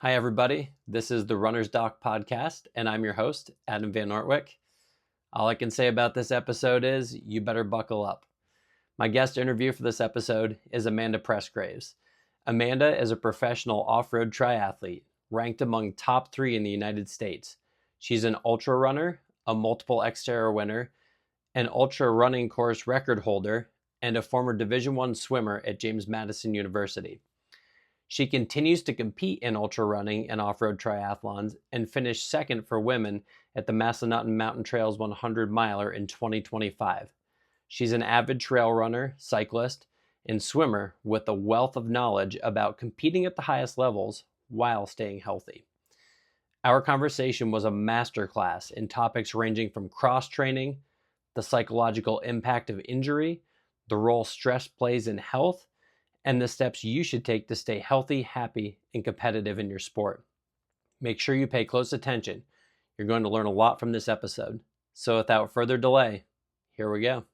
Hi, everybody. This is the Runner's Doc podcast, and I'm your host, Adam Van Nortwick. All I can say about this episode is you better buckle up. My guest interview for this episode is Amanda Presgraves. Amanda is a professional off-road triathlete, ranked among top 3 in the United States. She's an ultra runner, a multiple XTERRA winner, an ultra running course record holder, and a former Division I swimmer at James Madison University. She continues to compete in ultra running and off-road triathlons and finished second for women at the Massanutten Mountain Trails 100-miler in 2025. She's an avid trail runner, cyclist, and swimmer with a wealth of knowledge about competing at the highest levels while staying healthy. Our conversation was a masterclass in topics ranging from cross-training, the psychological impact of injury, the role stress plays in health, and the steps you should take to stay healthy, happy, and competitive in your sport. Make sure you pay close attention. You're going to learn a lot from this episode. So without further delay, here we go.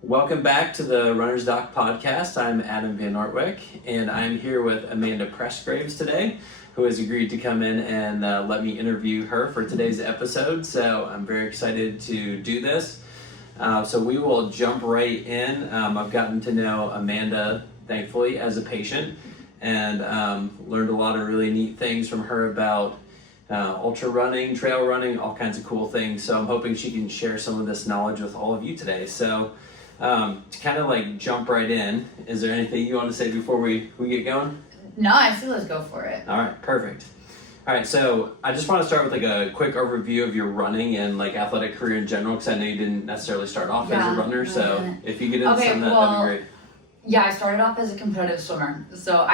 Welcome back to the Runner's Doc podcast. I'm Adam Van Nortwick, and I'm here with Amanda Presgraves today, who has agreed to come in and let me interview her for today's episode. So I'm very excited to do this. So we will jump right in. I've gotten to know Amanda, thankfully, as a patient, and learned a lot of really neat things from her about ultra running, trail running, all kinds of cool things. So I'm hoping she can share some of this knowledge with all of you today. So to kind of like jump right in, is there anything you want to say before we get going? No, I say let's go for it. All right, perfect. All right, so I just want to start with like a quick overview of your running and like athletic career in general, because I know you didn't necessarily start off as a runner. So if you get into some of that, that'd be great. Yeah, I started off as a competitive swimmer. So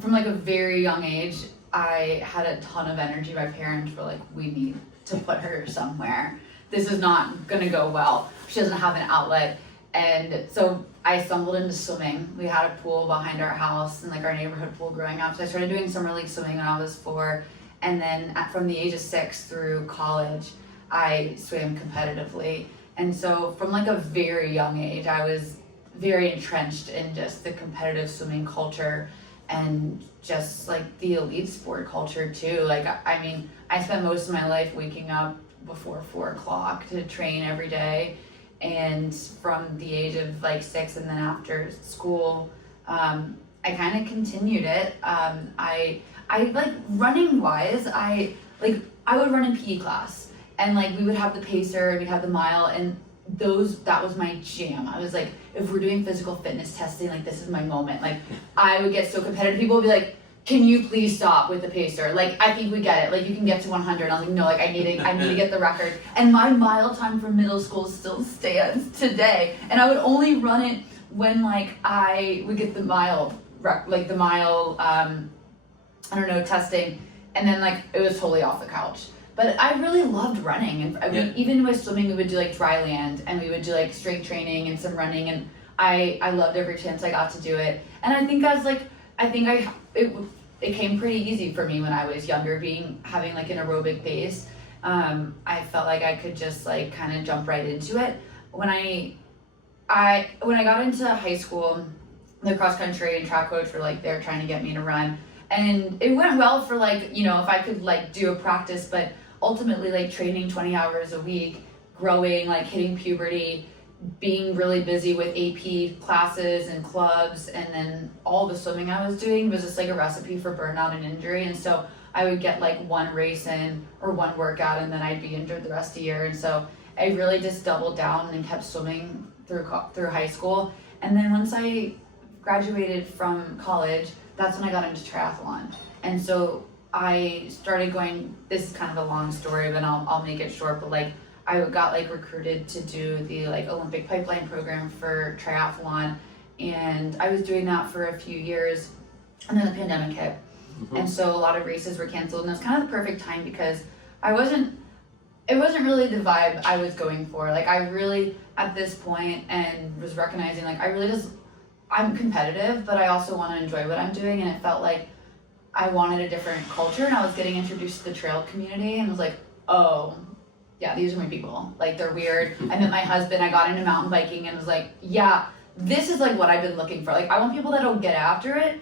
from like a very young age, I had a ton of energy. My parents were like, we need to put her somewhere. This is not gonna go well. She doesn't have an outlet. And so I stumbled into swimming. We had a pool behind our house and like our neighborhood pool growing up. So I started doing summer league swimming when I was 4. And then from the age of 6 through college, I swam competitively. And so from like a very young age, I was very entrenched in just the competitive swimming culture and just like the elite sport culture too. Like, I mean, I spent most of my life waking up before 4 o'clock to train every day. And from the age of like 6 and then after school, I kind of continued it. I like running wise, I would run in PE class and like we would have the pacer, we'd have the mile, and that was my jam. I was like, if we're doing physical fitness testing, like this is my moment. Like I would get so competitive. People would be like, can you please stop with the pacer? Like, I think we get it. Like, you can get to 100. And I was like, no, like, I need to get the record. And my mile time from middle school still stands today. And I would only run it when, like, I would get the mile, testing. And then, like, it was totally off the couch. But I really loved running. And even with swimming, we would do, like, dry land. And we would do, like, strength training and some running. And I loved every chance I got to do it. And I think it came pretty easy for me when I was younger, having like an aerobic base. I felt like I could just like kind of jump right into it. When I got into high school, the cross country and track coach were like there trying to get me to run, and it went well for like, you know, if I could like do a practice, but ultimately like training 20 hours a week, growing, like hitting puberty, being really busy with AP classes and clubs, and then all the swimming I was doing was just like a recipe for burnout and injury. And so I would get like one race in or one workout and then I'd be injured the rest of the year. And so I really just doubled down and kept swimming through high school. And then once I graduated from college, that's when I got into triathlon. And so I started going, this is kind of a long story, but I'll make it short, but like I got like recruited to do the like Olympic pipeline program for triathlon, and I was doing that for a few years, and then the pandemic hit. Mm-hmm. And so a lot of races were canceled, and it was kind of the perfect time because it wasn't really the vibe I was going for. Like I really at this point and was recognizing like I'm competitive, but I also want to enjoy what I'm doing, and it felt like I wanted a different culture, and I was getting introduced to the trail community and was like, oh yeah, these are my people. Like, they're weird. I met my husband, I got into mountain biking and was like, yeah, this is like what I've been looking for. Like, I want people that don't get after it,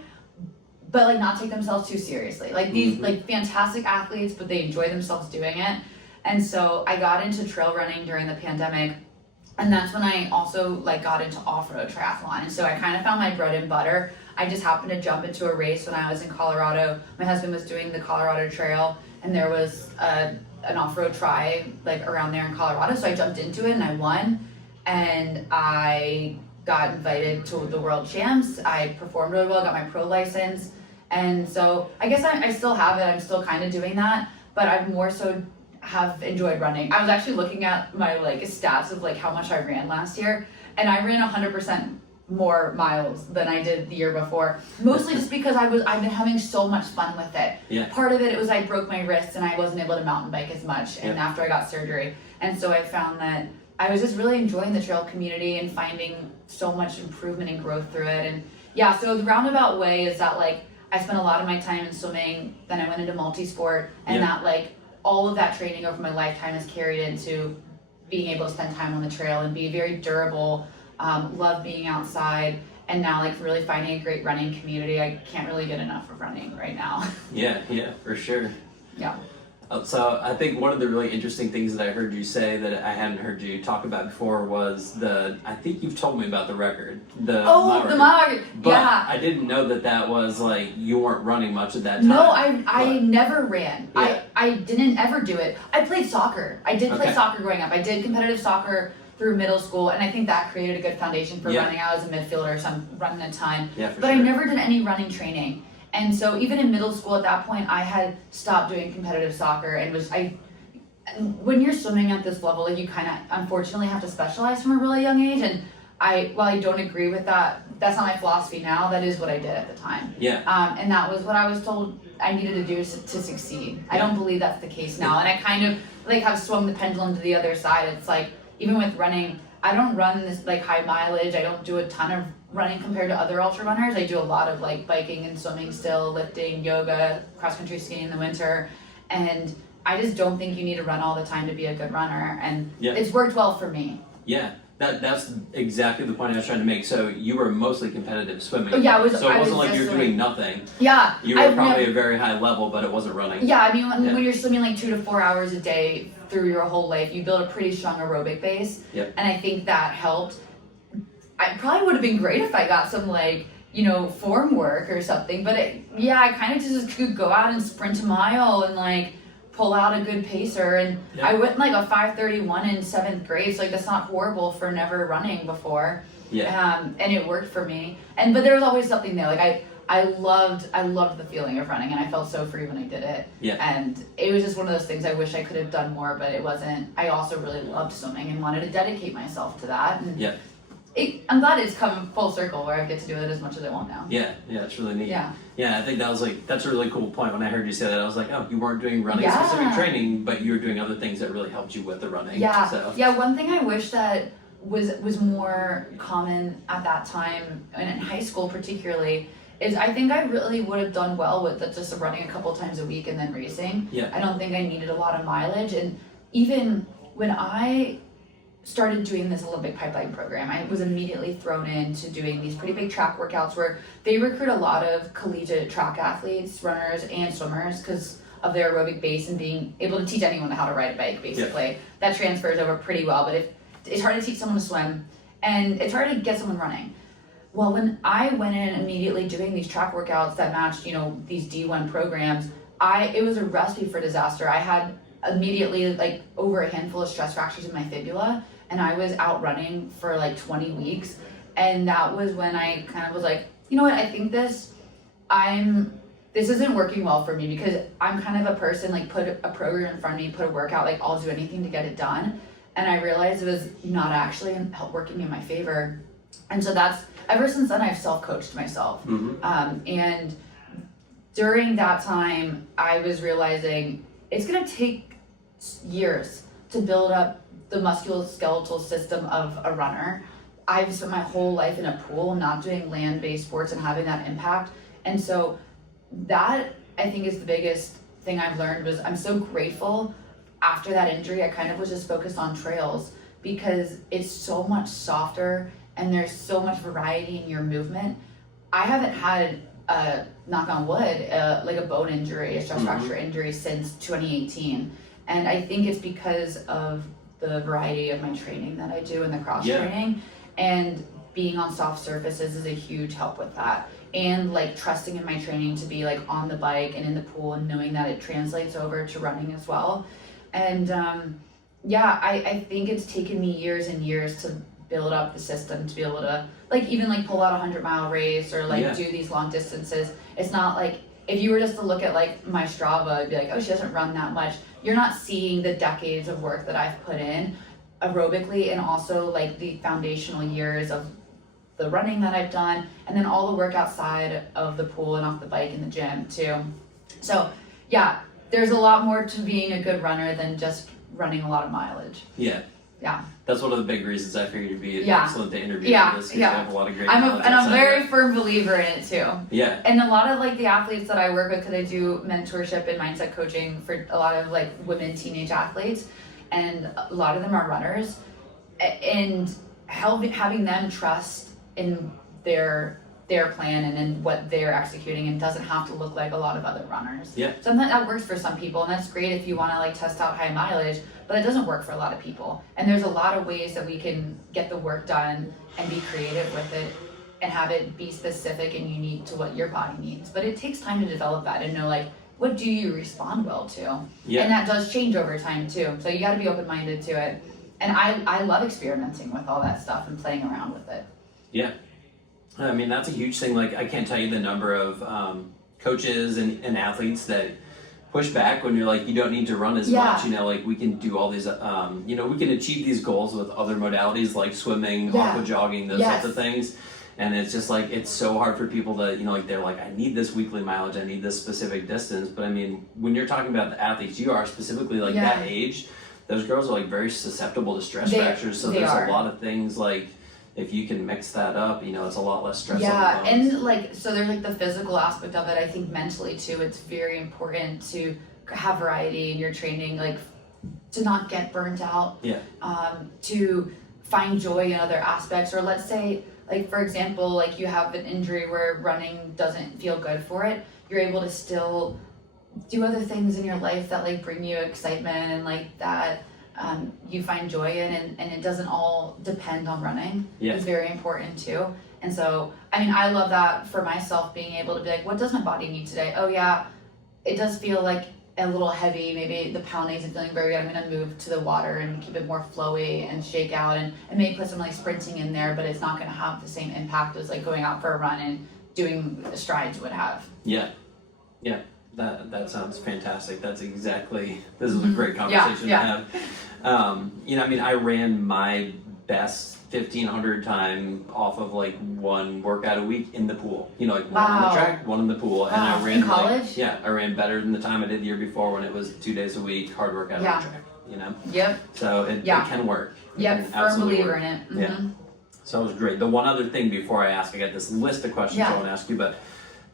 but like not take themselves too seriously. Like these like fantastic athletes, but they enjoy themselves doing it. And so I got into trail running during the pandemic, and that's when I also like got into off-road triathlon. And so I kind of found my bread and butter. I just happened to jump into a race when I was in Colorado. My husband was doing the Colorado Trail, and there was an off-road tri like around there in Colorado. So I jumped into it and I won, and I got invited to the World Champs. I performed really well, got my pro license, and so I guess I still have it. I'm still kind of doing that, but I've more so have enjoyed running. I was actually looking at my like stats of like how much I ran last year, and I ran 100% more miles than I did the year before, mostly just because I've been having so much fun with it. Yeah. Part of it was I broke my wrist and I wasn't able to mountain bike as much, and after I got surgery, and so I found that I was just really enjoying the trail community and finding so much improvement and growth through it. And yeah, so the roundabout way is that like I spent a lot of my time in swimming, then I went into multi-sport, and that like all of that training over my lifetime has carried into being able to spend time on the trail and be very durable, love being outside, and now like really finding a great running community. I can't really get enough of running right now. Yeah, for sure. Yeah. So I think one of the really interesting things that I heard you say that I hadn't heard you talk about before was I think you've told me about the record. The mile record. But yeah. I didn't know that was like, you weren't running much at that time. No, I never ran. Yeah. I didn't ever do it. I played soccer. I did play soccer growing up. I did competitive soccer through middle school, and I think that created a good foundation for running. I was a midfielder, so I'm running a ton. But I never did any running training. And so even in middle school at that point, I had stopped doing competitive soccer and when you're swimming at this level, you kind of unfortunately have to specialize from a really young age. And while I don't agree with that, that's not my philosophy now. That is what I did at the time. Yeah. And that was what I was told I needed to do to succeed. I don't believe that's the case now. And I kind of like have swung the pendulum to the other side. It's like, even with running, I don't run this like high mileage. I don't do a ton of running compared to other ultra runners. I do a lot of like biking and swimming still, lifting, yoga, cross country skiing in the winter, and I just don't think you need to run all the time to be a good runner, and it's worked well for me. Yeah, that's exactly the point I was trying to make. So you were mostly competitive swimming. Oh, yeah, so it wasn't like you're doing nothing. Yeah, you were probably a very high level, but it wasn't running. Yeah, I mean when you're swimming like 2 to 4 hours a day through your whole life, you build a pretty strong aerobic base. Yep. And I think that helped. I probably would have been great if I got some like, form work or something, but I kind of just could go out and sprint a mile and like pull out a good pacer, and I went like a 5:31 in 7th grade, so like that's not horrible for never running before. And it worked for me. But there was always something there. Like I loved the feeling of running, and I felt so free when I did it. And it was just one of those things I wish I could have done more, but it wasn't. I also really loved swimming and wanted to dedicate myself to that. And I'm glad it's come full circle where I get to do it as much as I want now. Yeah, it's really neat. Yeah, I think that's a really cool point. When I heard you say that, I was like, oh, you weren't doing running specific training, but you were doing other things that really helped you with the running. One thing I wish that was more common at that time, and in high school particularly, is I think I really would have done well with just running a couple times a week and then racing. I don't think I needed a lot of mileage. And even when I started doing this Olympic pipeline program, I was immediately thrown into doing these pretty big track workouts where they recruit a lot of collegiate track athletes, runners, and swimmers because of their aerobic base and being able to teach anyone how to ride a bike, basically. That transfers over pretty well, but it's hard to teach someone to swim, and it's hard to get someone running. Well, when I went in immediately doing these track workouts that matched, these D1 programs, it was a recipe for disaster. I had immediately like over a handful of stress fractures in my fibula, and I was out running for like 20 weeks. And that was when I kind of was like, you know what, I think this isn't working well for me, because I'm kind of a person, like put a program in front of me, put a workout, like I'll do anything to get it done. And I realized it was not actually working in my favor. And so ever since then, I've self-coached myself. And during that time, I was realizing it's gonna take years to build up the musculoskeletal system of a runner. I've spent my whole life in a pool, not doing land-based sports and having that impact. And so that, I think, is the biggest thing I've learned. Was I'm so grateful after that injury, I kind of was just focused on trails, because it's so much softer and there's so much variety in your movement. I haven't had knock on wood, like a bone injury, a stress fracture injury since 2018. And I think it's because of the variety of my training that I do and the cross training, and being on soft surfaces is a huge help with that. And like trusting in my training to be like on the bike and in the pool and knowing that it translates over to running as well. And I think it's taken me years and years to build up the system to be able to like even like pull out a 100-mile race or like do these long distances. It's not like if you were just to look at like my Strava, it'd be like, oh, she doesn't run that much. You're not seeing the decades of work that I've put in aerobically, and also like the foundational years of the running that I've done, and then all the work outside of the pool and off the bike in the gym too. So yeah, there's a lot more to being a good runner than just running a lot of mileage. Yeah. That's one of the big reasons I figured you'd be excellent to interview for this, because you have a lot of great knowledge. I'm a very firm believer in it too. Yeah. And a lot of like the athletes that I work with, because I do mentorship and mindset coaching for a lot of like women teenage athletes, and a lot of them are runners, and having them trust in their plan and in what they're executing, and doesn't have to look like a lot of other runners. Yeah. Sometimes that works for some people, and that's great if you want to like test out high mileage, but it doesn't work for a lot of people. And there's a lot of ways that we can get the work done and be creative with it and have it be specific and unique to what your body needs. But it takes time to develop that and know like, what do you respond well to? Yeah. And that does change over time too. So you got to be open-minded to it. And I love experimenting with all that stuff and playing around with it. Yeah. I mean, that's a huge thing. Like, I can't tell you the number of coaches and athletes that push back when you're like, you don't need to run as much. You know, like we can do all these, we can achieve these goals with other modalities like swimming, aqua jogging, those types of things. And it's just like, it's so hard for people to, like they're like, I need this weekly mileage, I need this specific distance. But I mean, when you're talking about the athletes you are, specifically like that age, those girls are like very susceptible to stress fractures. So there's a lot of things like, if you can mix that up, it's a lot less stress. Yeah, and like, so there's like the physical aspect of it. I think mentally too, it's very important to have variety in your training, like to not get burnt out. Yeah. To find joy in other aspects, or let's say, like for example, like you have an injury where running doesn't feel good for it. You're able to still do other things in your life that like bring you excitement and like that. You find joy in, and it doesn't all depend on running. Yeah. It's very important too. And so, I mean, I love that for myself, being able to be like, what does my body need today? Oh yeah, it does feel like a little heavy. Maybe the pounding isn't feeling very good. I'm gonna move to the water and keep it more flowy and shake out, and maybe put some like sprinting in there, but it's not gonna have the same impact as like going out for a run and doing strides would have. Yeah. Yeah. That sounds fantastic. This is a great conversation to have. I ran my best 1,500 time off of like one workout a week in the pool. One on the track, one in the pool. And I ran in college? I ran better than the time I did the year before when it was 2 days a week, hard workout on the track, Yep. So it can work. Yep, firm believer in it. Mm-hmm. Yeah. So it was great. The one other thing before I ask, I got this list of questions I want to ask you, but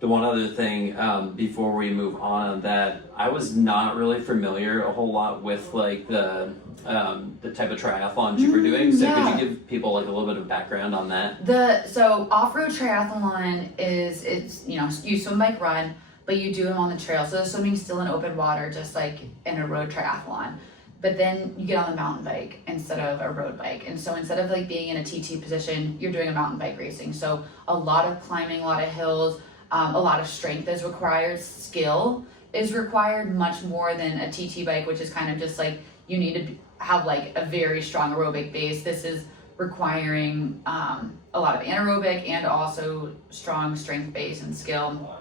the one other thing before we move on, that I was not really familiar a whole lot with like the type of triathlons you were doing. So could you give people like a little bit of background on that? So off-road triathlon it's you swim, bike, run, but you do them on the trail. So the swimming's still in open water, just like in a road triathlon. But then you get on the mountain bike instead of a road bike. And so instead of like being in a TT position, you're doing a mountain bike racing. So a lot of climbing, a lot of hills, a lot of strength is required, skill is required, much more than a TT bike, which is kind of just like you need to have like a very strong aerobic base. This is requiring a lot of anaerobic and also strong strength base and skill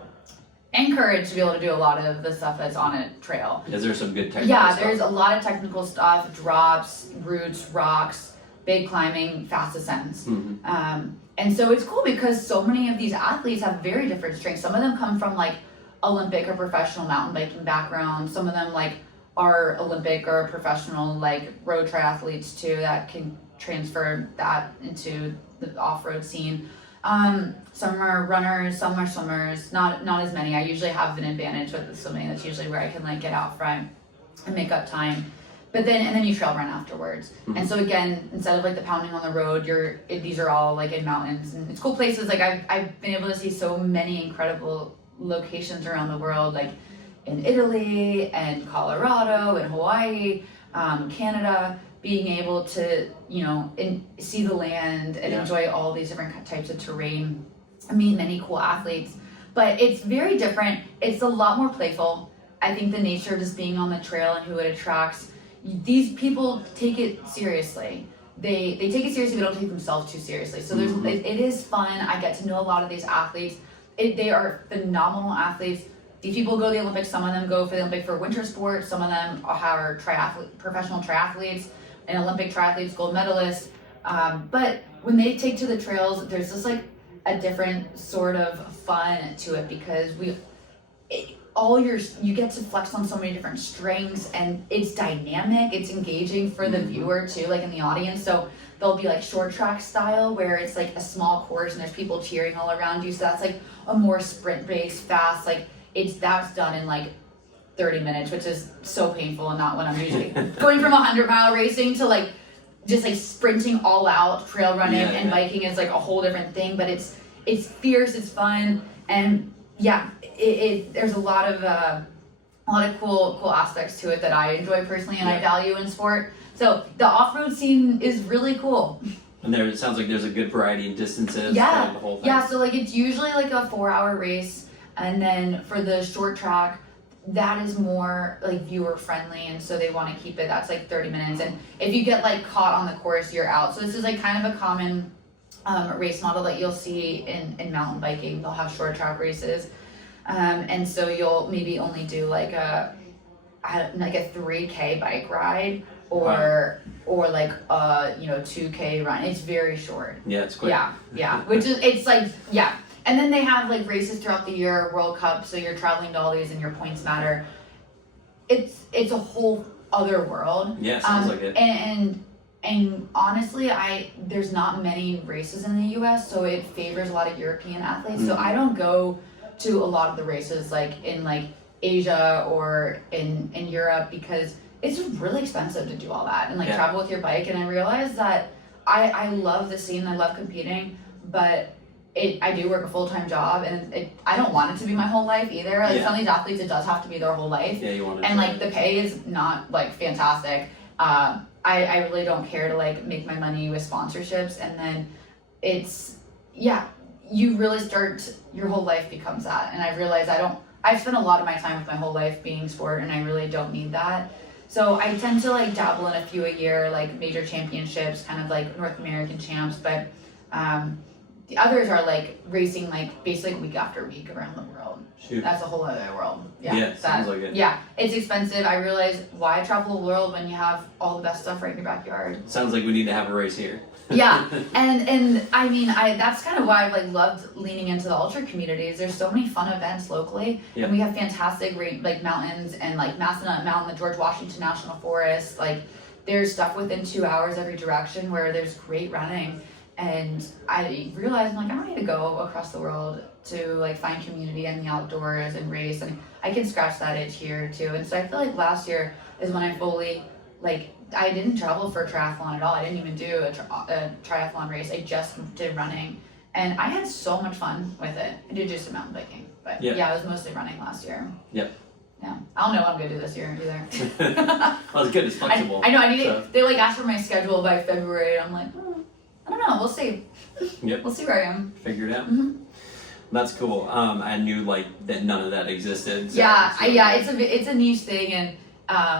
and courage to be able to do a lot of the stuff that's on a trail. Is there some good technical stuff? Yeah, there's a lot of technical stuff, drops, roots, rocks, big climbing, fast ascents. Mm-hmm. And so it's cool because so many of these athletes have very different strengths. Some of them come from like Olympic or professional mountain biking background. Some of them like are Olympic or professional like road triathletes too, that can transfer that into the off-road scene. Some are runners, some are swimmers, not as many. I usually have an advantage with the swimming. That's usually where I can like get out front and make up time. but then you trail run afterwards. And so again, instead of like the pounding on the road, these are all like in mountains, and it's cool places. Like I've been able to see so many incredible locations around the world, like in Italy and Colorado and Hawaii, Canada, being able to, see the land and enjoy all these different types of terrain. I meet many cool athletes, but it's very different. It's a lot more playful. I think the nature of just being on the trail and who it attracts, these people take it seriously. They take it seriously, but don't take themselves too seriously. So it is fun. I get to know a lot of these athletes. They are phenomenal athletes. These people go to the Olympics. Some of them go for the Olympic for winter sports. Some of them are professional triathletes and Olympic triathletes, gold medalists. But when they take to the trails, there's just like a different sort of fun to it, because you get to flex on so many different strengths, and it's dynamic, it's engaging for the viewer too, like in the audience. So there'll be like short track style where it's like a small course and there's people cheering all around you. So that's like a more sprint based, fast, like that's done in like 30 minutes, which is so painful and not what I'm usually going from 100-mile racing to like just like sprinting all out. Trail running and biking is like a whole different thing, but it's fierce, it's fun, and there's a lot of cool aspects to it that I enjoy personally and I value in sport. So the off-road scene is really cool. And it sounds like there's a good variety in distances. Yeah, for the whole thing. Yeah. So like it's usually like a 4-hour race, and then for the short track, that is more like viewer friendly, and so they want to keep it. That's like 30 minutes, and if you get like caught on the course, you're out. So this is like kind of a common race model that you'll see in mountain biking. They'll have short track races. And so you'll maybe only do like a 3K bike ride or like a 2K run. It's very short. Yeah, it's quick. Yeah. Which is and then they have like races throughout the year, World Cup, so you're traveling to all these and your points matter. It's a whole other world. Yeah, sounds like it. And honestly, there's not many races in the US, so it favors a lot of European athletes. So I don't go to a lot of the races like in like Asia or in Europe, because it's really expensive to do all that and like travel with your bike. And I realized that I love the scene, I love competing, but I do work a full-time job, and I don't want it to be my whole life either. Like some of these athletes, it does have to be their whole life. Yeah, you want it. And like the pay is not like fantastic. I really don't care to like make my money with sponsorships, and then you really start, your whole life becomes that. And I realize I've spent a lot of my time with my whole life being sport, and I really don't need that. So I tend to like dabble in a few a year, like major championships, kind of like North American champs, but the others are like racing like basically week after week around the world. Shoot. That's a whole other world. Sounds like it. Yeah, it's expensive. I realize, why travel the world when you have all the best stuff right in your backyard? Sounds like we need to have a race here. Yeah, and I mean, that's kind of why I've like loved leaning into the ultra communities. There's so many fun events locally, and we have fantastic like mountains, and like Massanutten Mountain, the George Washington National Forest. Like there's stuff within 2 hours every direction where there's great running. And I realized, I'm like, I don't need to go across the world to like find community in the outdoors and race, and I can scratch that itch here too. And so I feel like last year is when I fully I didn't travel for triathlon at all. I didn't even do a triathlon race. I just did running, and I had so much fun with it. I did just some mountain biking, but it was mostly running last year. Yep. Yeah, I don't know what I'm gonna do this year either. Well, it's good. It's flexible. I know. I need to. They like asked for my schedule by February, and I'm like, I don't know. We'll see. Yep. We'll see where I am. Figure it out. Mm-hmm. That's cool. I knew like that none of that existed. So It's a niche thing, and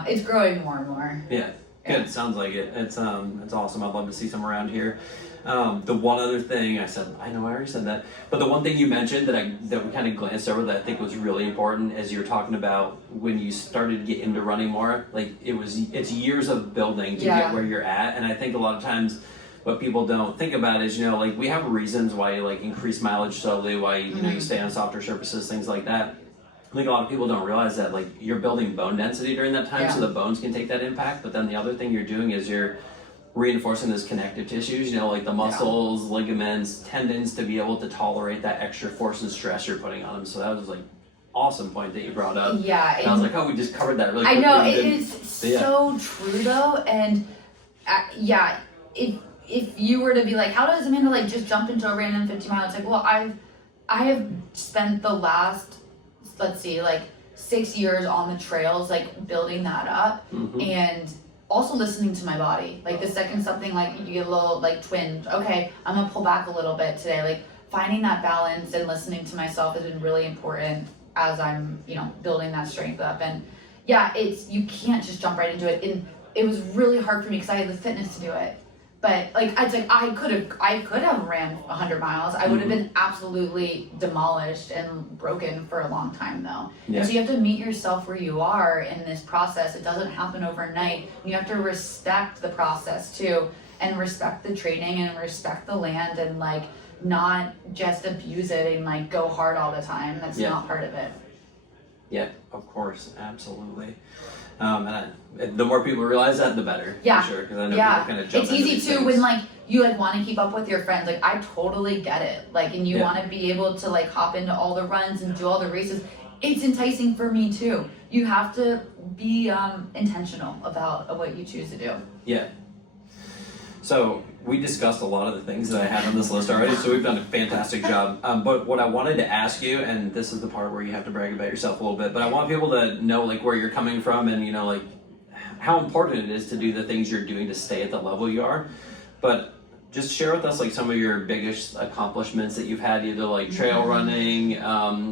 it's growing more and more. Yeah. Good. Sounds like it. It's awesome. I'd love to see some around here. The one other thing I know I already said that, but the one thing you mentioned that we kind of glanced over that I think was really important, as you were talking about when you started to get into running more, like it's years of building to get where you're at. And I think a lot of times what people don't think about is, like we have reasons why you like increase mileage slowly, why you stay on softer surfaces, things like that. I think a lot of people don't realize that like you're building bone density during that time, so the bones can take that impact. But then the other thing you're doing is you're reinforcing those connective tissues, like the muscles, ligaments, tendons, to be able to tolerate that extra force and stress you're putting on them. So that was like awesome point that you brought up. Yeah. And I was like, oh, we just covered that really I quickly. know, it is so true though. And yeah, if you were to be like, how does Amanda like just jump into a random 50 mile? It's like, well, I have spent the last, let's see, like 6 years on the trails, like building that up, and also listening to my body. Like the second something like you get a little like twinge, okay, I'm gonna pull back a little bit today. Like finding that balance and listening to myself has been really important as I'm, you know, building that strength up. And yeah, you can't just jump right into it. And it was really hard for me because I had the fitness to do it. But like it's like I could have ran 100 miles. I would have been absolutely demolished and broken for a long time though. Yeah. And so you have to meet yourself where you are in this process. It doesn't happen overnight. You have to respect the process too, and respect the training and respect the land, and like not just abuse it and like go hard all the time. That's not part of it. Yeah, of course, absolutely. And the more people realize that, the better. Yeah. For sure, because I know people kind of jump it's into easy these too things. when like you like want to keep up with your friends. Like I totally get it. Like, and you want to be able to like hop into all the runs and do all the races. It's enticing for me too. You have to be intentional about what you choose to do. Yeah. So we discussed a lot of the things that I had on this list already, so we've done a fantastic job. But what I wanted to ask you, and this is the part where you have to brag about yourself a little bit, but I want people to know like where you're coming from and, you know, like how important it is to do the things you're doing to stay at the level you are. But just share with us like some of your biggest accomplishments that you've had, either like trail running,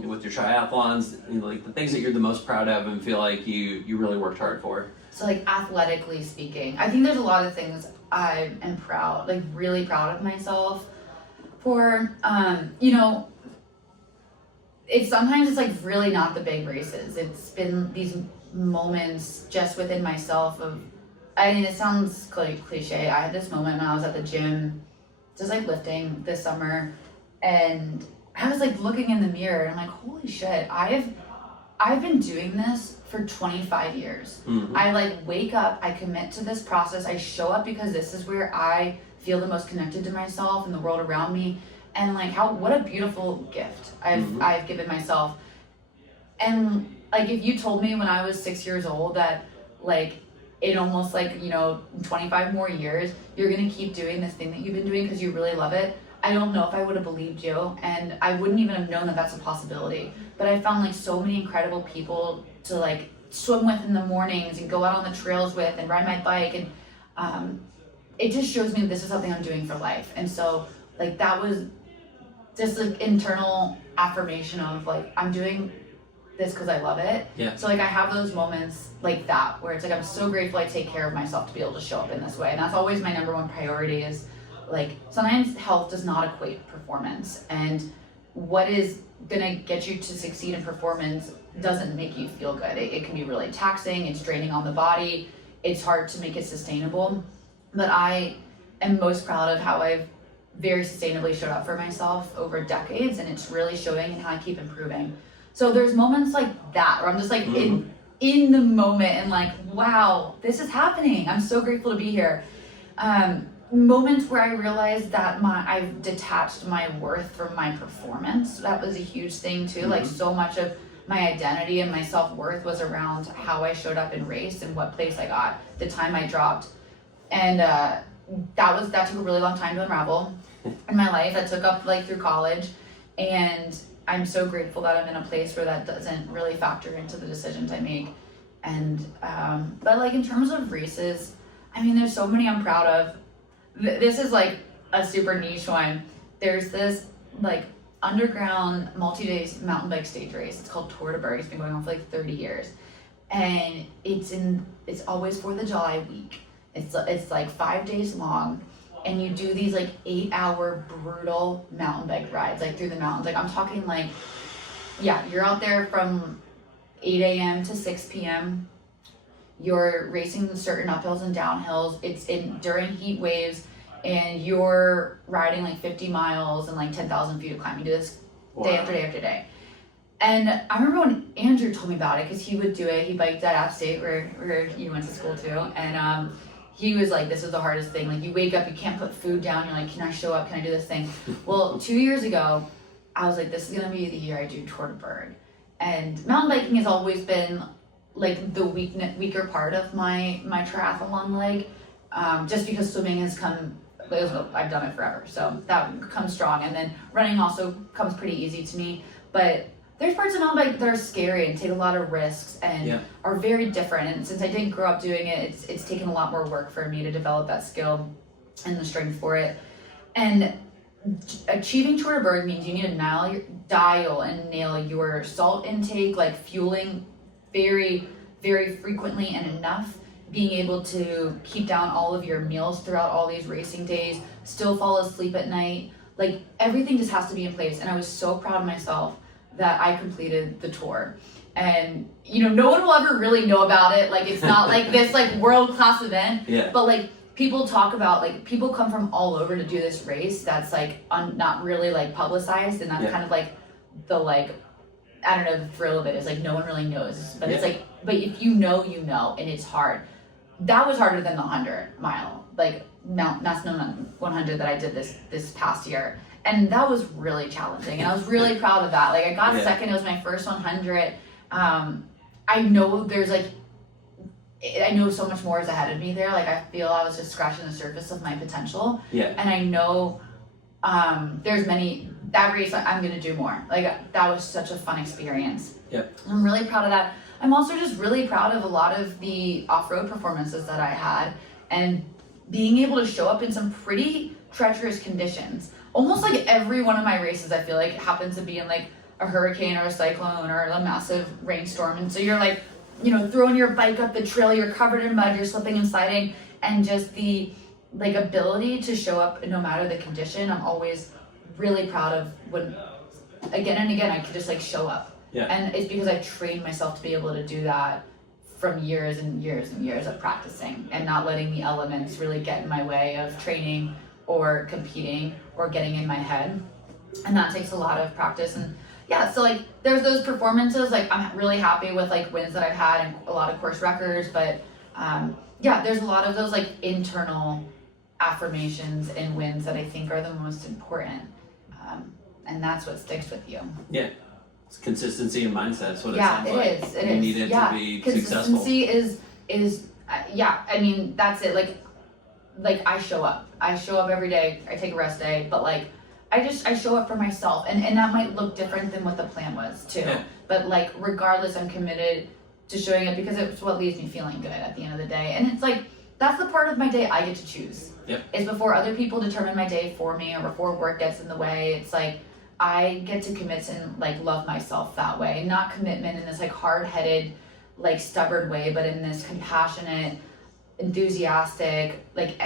with your triathlons, you know, like the things that you're the most proud of and feel like you really worked hard for. So like athletically speaking, I think there's a lot of things I am proud, like really proud of myself for. You know, sometimes it's like really not the big races. It's been these moments just within myself of, I mean, it sounds cliche. I had this moment when I was at the gym, just like lifting this summer, and I was like looking in the mirror and I'm like, holy shit, I've been doing this for 25 years. I like wake up, I commit to this process, I show up because this is where I feel the most connected to myself and the world around me. And like what a beautiful gift I've given myself. And like if you told me when I was 6 years old that like in almost like, you know, 25 more years, you're gonna keep doing this thing that you've been doing because you really love it, I don't know if I would have believed you, and I wouldn't even have known that that's a possibility. But I found like so many incredible people to like swim with in the mornings and go out on the trails with and ride my bike, and it just shows me this is something I'm doing for life. And so like that was just like internal affirmation of like I'm doing this because I love it. Yeah. So like I have those moments like that where it's like I'm so grateful I take care of myself to be able to show up in this way, and that's always my number one priority. Is like sometimes health does not equate performance, and what is gonna get you to succeed in performance doesn't make you feel good. It can be really taxing, it's draining on the body, it's hard to make it sustainable. But I am most proud of how I've very sustainably showed up for myself over decades, and it's really showing in how I keep improving. So there's moments like that where I'm just like in the moment and like, wow, this is happening. I'm so grateful to be here. Moments where I realized that I've detached my worth from my performance. That was a huge thing too. Like so much of my identity and my self-worth was around how I showed up in race and what place I got, the time I dropped. And that took a really long time to unravel in my life. That took up like through college, and I'm so grateful that I'm in a place where that doesn't really factor into the decisions I make. And but like in terms of races, I mean, there's so many I'm proud of. This is like a super niche one. There's this like underground multi-day mountain bike stage race. It's called Tour de Berg. It's been going on for like 30 years, and it's always 4th of July week. It's like 5 days long, and you do these like 8-hour brutal mountain bike rides like through the mountains. Like I'm talking like, yeah, you're out there from 8 a.m. to 6 p.m. You're racing certain uphills and downhills. It's during heat waves, and you're riding like 50 miles and like 10,000 feet of climbing. You do this day after day after day. And I remember when Andrew told me about it, because he would do it. He biked at App State where you went to school too. And he was like, this is the hardest thing. Like you wake up, you can't put food down. You're like, can I show up? Can I do this thing? Well, 2 years ago, I was like, this is going to be the year I do Tour de Berg. And mountain biking has always been like the weaker part of my triathlon leg, just because swimming has come, I've done it forever, so that comes strong. And then running also comes pretty easy to me. But there's parts of mountain bike that are scary and take a lot of risks and are very different. And since I didn't grow up doing it, it's taken a lot more work for me to develop that skill and the strength for it. And achieving Tour de Berg means you need to dial and nail your salt intake, like fueling very, very frequently and enough, being able to keep down all of your meals throughout all these racing days, still fall asleep at night. Like everything just has to be in place. And I was so proud of myself that I completed the tour. And no one will ever really know about it. Like it's not like this like world-class event, but like people talk about, like people come from all over to do this race that's like not really like publicized, and that's kind of like the like, I don't know, the thrill of it is like no one really knows, but it's like, but if you know, and it's hard. That was harder than the 100-mile, like Massanutten 100 that I did this past year. And that was really challenging, and I was really proud of that. Like I got second, it was my first 100. I know there's like, I know so much more is ahead of me there. Like I feel I was just scratching the surface of my potential. And I know there's that race I'm gonna do more. Like that was such a fun experience. I'm really proud of that. I'm also just really proud of a lot of the off-road performances that I had, and being able to show up in some pretty treacherous conditions. Almost like every one of my races, I feel like happens to be in like a hurricane or a cyclone or a massive rainstorm. And so you're like, throwing your bike up the trail, you're covered in mud, you're slipping and sliding, and just the like ability to show up no matter the condition. I'm always really proud of when again and again I could just like show up. And it's because I've trained myself to be able to do that from years and years and years of practicing, and not letting the elements really get in my way of training or competing or getting in my head. And that takes a lot of practice. And so like there's those performances, like I'm really happy with like wins that I've had and a lot of course records, but there's a lot of those like internal affirmations and wins that I think are the most important. And that's what sticks with you. It's consistency and mindset. That's what it sounds like. It is. You need it to be successful. Consistency is I mean, that's it. Like I show up every day. I take a rest day, but like I show up for myself, and that might look different than what the plan was too. But like regardless, I'm committed to showing up because it's what leaves me feeling good at the end of the day. And it's like that's the part of my day I get to choose. It's before other people determine my day for me, or before work gets in the way. It's like I get to commit and like love myself that way. Not commitment in this like hard-headed, like stubborn way, but in this compassionate, enthusiastic, like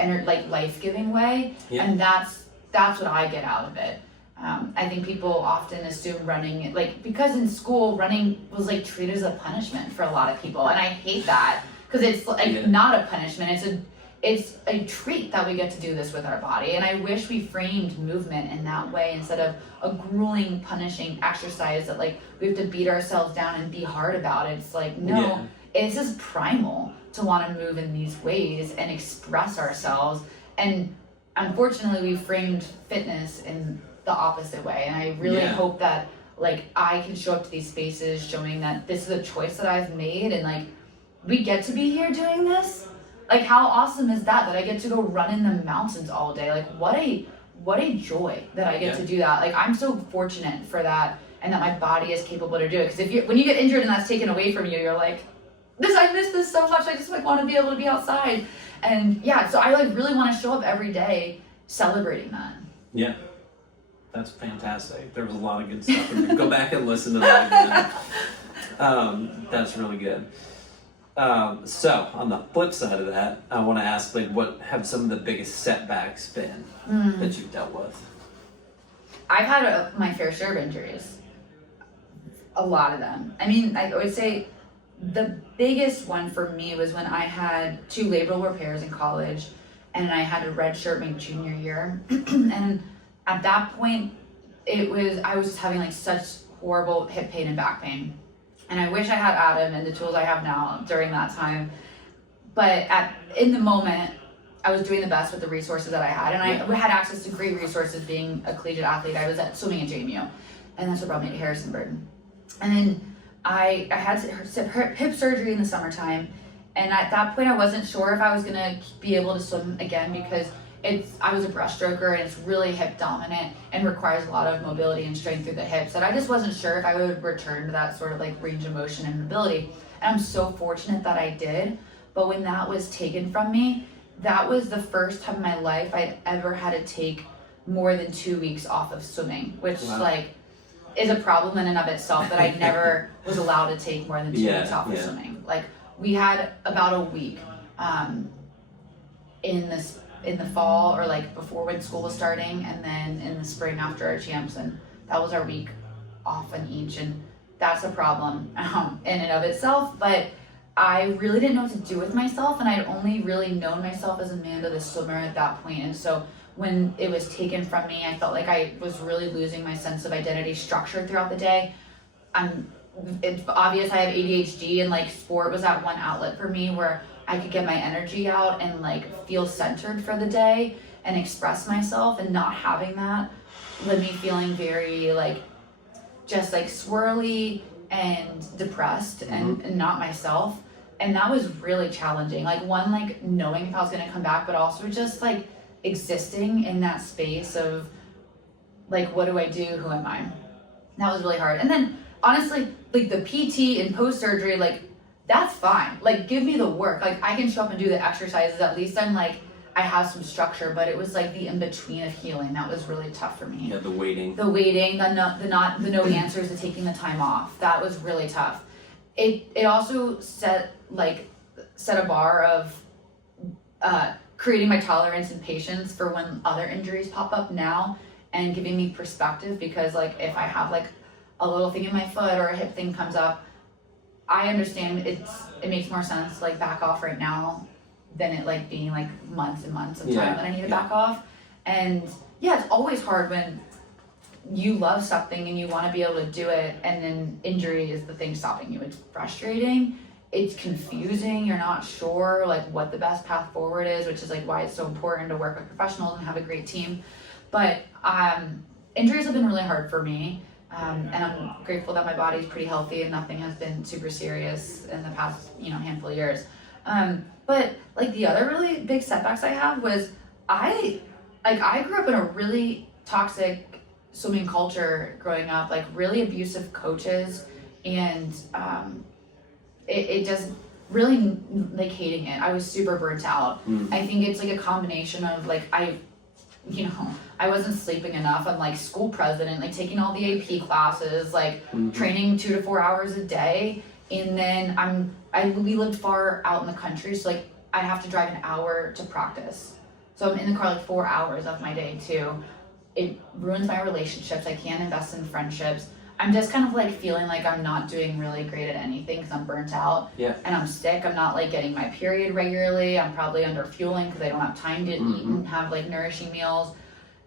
life-giving way. And that's what I get out of it. I think people often assume running, like because in school running was like treated as a punishment for a lot of people, and I hate that because it's like not a punishment. It's a treat that we get to do this with our body. And I wish we framed movement in that way instead of a grueling, punishing exercise that like we have to beat ourselves down and be hard about it. It's like, no, it's just primal to want to move in these ways and express ourselves. And unfortunately, we framed fitness in the opposite way. And I really hope that like I can show up to these spaces showing that this is a choice that I've made, and like we get to be here doing this. Like how awesome is that I get to go run in the mountains all day? Like what a joy that I get to do that. Like I'm so fortunate for that, and that my body is capable to do it. Because when you get injured and that's taken away from you, you're like, I miss this so much. I just like want to be able to be outside. And so I like really want to show up every day celebrating that. That's fantastic. There was a lot of good stuff. Go back and listen to that again. That's really good. So on the flip side of that, I want to ask, like, what have some of the biggest setbacks been that you've dealt with? I've had my fair share of injuries. A lot of them. I mean, I would say the biggest one for me was when I had 2 labral repairs in college, and I had to redshirt my junior year. And at that point, I was just having like such horrible hip pain and back pain. And I wish I had Adam and the tools I have now during that time. But in the moment, I was doing the best with the resources that I had. And I had access to great resources being a collegiate athlete. I was at swimming at JMU. And that's what brought me to Harrisonburg. And then I had hip surgery in the summertime, and at that point I wasn't sure if I was gonna be able to swim again because I was a breaststroker and it's really hip dominant and requires a lot of mobility and strength through the hips, and I just wasn't sure if I would return to that sort of like range of motion and mobility. And I'm so fortunate that I did, but when that was taken from me, that was the first time in my life I'd ever had to take more than 2 weeks off of swimming, which like is a problem in and of itself, that I never was allowed to take more than 2 weeks off of swimming. Like we had about a week in the fall, or like before when school was starting, and then in the spring after our champs, and that was our week off on each, and that's a problem in and of itself. But I really didn't know what to do with myself, and I'd only really known myself as Amanda the swimmer at that point. And so when it was taken from me, I felt like I was really losing my sense of identity structure throughout the day. It's obvious I have ADHD, and like sport was that one outlet for me where I could get my energy out and like feel centered for the day and express myself, and not having that led me feeling very like just like swirly and depressed and not myself. And that was really challenging. Like one, like knowing if I was going to come back, but also just like existing in that space of like, what do I do? Who am I? That was really hard. And then honestly, like the PT and post-surgery, like that's fine. Like give me the work. Like I can show up and do the exercises. At least I'm like, I have some structure, but it was like the in-between of healing that was really tough for me. Yeah, the waiting, the no answers, the taking the time off. That was really tough. It also set a bar of creating my tolerance and patience for when other injuries pop up now, and giving me perspective, because like if I have like a little thing in my foot or a hip thing comes up, I understand it makes more sense to like back off right now than it like being like months and months of time that I need to back off. And yeah, it's always hard when you love something and you want to be able to do it, and then injury is the thing stopping you. It's frustrating, it's confusing, you're not sure like what the best path forward is, which is like why it's so important to work with professionals and have a great team. But injuries have been really hard for me, and I'm grateful that my body's pretty healthy and nothing has been super serious in the past handful of years. But like the other really big setbacks I have was I grew up in a really toxic swimming culture growing up, like really abusive coaches, and it just really like hating it. I was super burnt out. I think it's like a combination of like I wasn't sleeping enough. I'm like school president, like taking all the AP classes, like training 2 to 4 hours a day, and then we lived far out in the country, so like I have to drive an hour to practice, so I'm in the car like 4 hours of my day too. It ruins my relationships. I can't invest in friendships. I'm just kind of like feeling like I'm not doing really great at anything because I'm burnt out. Yeah. And I'm sick. I'm not like getting my period regularly. I'm probably under fueling because I don't have time to eat and have like nourishing meals.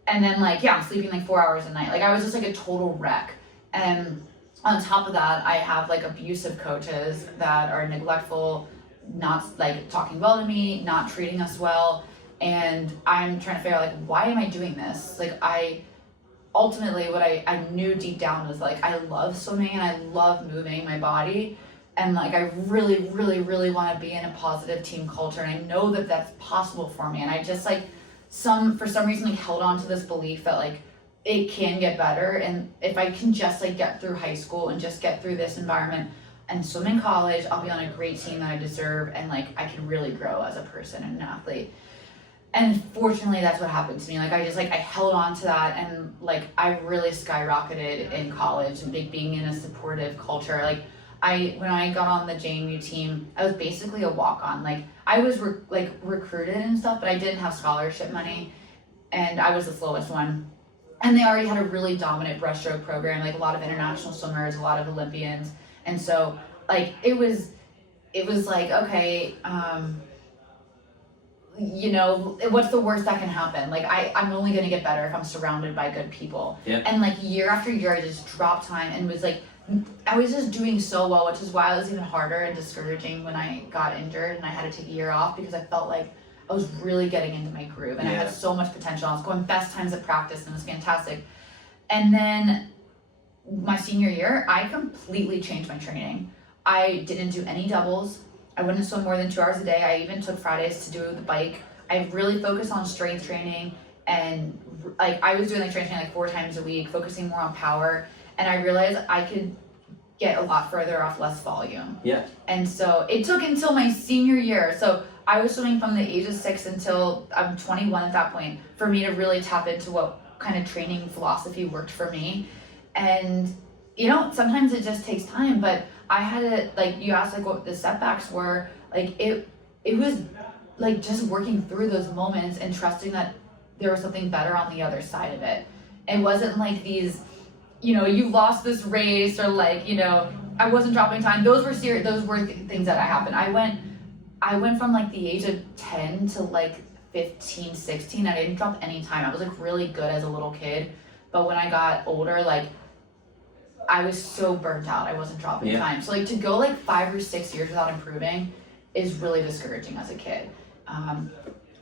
And then like, I'm sleeping like 4 hours a night. Like I was just like a total wreck. And on top of that, I have like abusive coaches that are neglectful, not like talking well to me, not treating us well. And I'm trying to figure out like, why am I doing this? Like ultimately what I knew deep down was like, I love swimming and I love moving my body. And like, I really, really, really want to be in a positive team culture. And I know that that's possible for me. And I just like for some reason like held on to this belief that like, it can get better. And if I can just like get through high school and just get through this environment and swim in college, I'll be on a great team that I deserve. And like, I can really grow as a person and an athlete. And fortunately, that's what happened to me. Like, I held on to that, and like, I really skyrocketed in college and being in a supportive culture. Like, when I got on the JMU team, I was basically a walk-on. Like, I was recruited and stuff, but I didn't have scholarship money, and I was the slowest one. And they already had a really dominant breaststroke program, like a lot of international swimmers, a lot of Olympians, and so like it was like, okay. What's the worst that can happen? Like I'm only gonna get better if I'm surrounded by good people. Yep. And like year after year, I just dropped time and was like, I was just doing so well, which is why it was even harder and discouraging when I got injured and I had to take a year off, because I felt like I was really getting into my groove and I had so much potential. I was going best times at practice and it was fantastic. And then my senior year, I completely changed my training. I didn't do any doubles. I wouldn't swim more than 2 hours a day. I even took Fridays to do the bike. I really focused on strength training, and like I was doing like strength training like 4 times a week, focusing more on power. And I realized I could get a lot further off less volume. Yeah. And so it took until my senior year. So I was swimming from the age of 6 until I'm 21 at that point for me to really tap into what kind of training philosophy worked for me. And you know, sometimes it just takes time, but I had to, like, you asked like what the setbacks were, like it was like just working through those moments and trusting that there was something better on the other side of it. It wasn't like these, you know, you lost this race, or like, you know, I wasn't dropping time. Those were things that happened. I went from like the age of 10 to like 15, 16. I didn't drop any time. I was like really good as a little kid, but when I got older, like I was so burnt out. I wasn't dropping time. So like to go like 5 or 6 years without improving is really discouraging as a kid.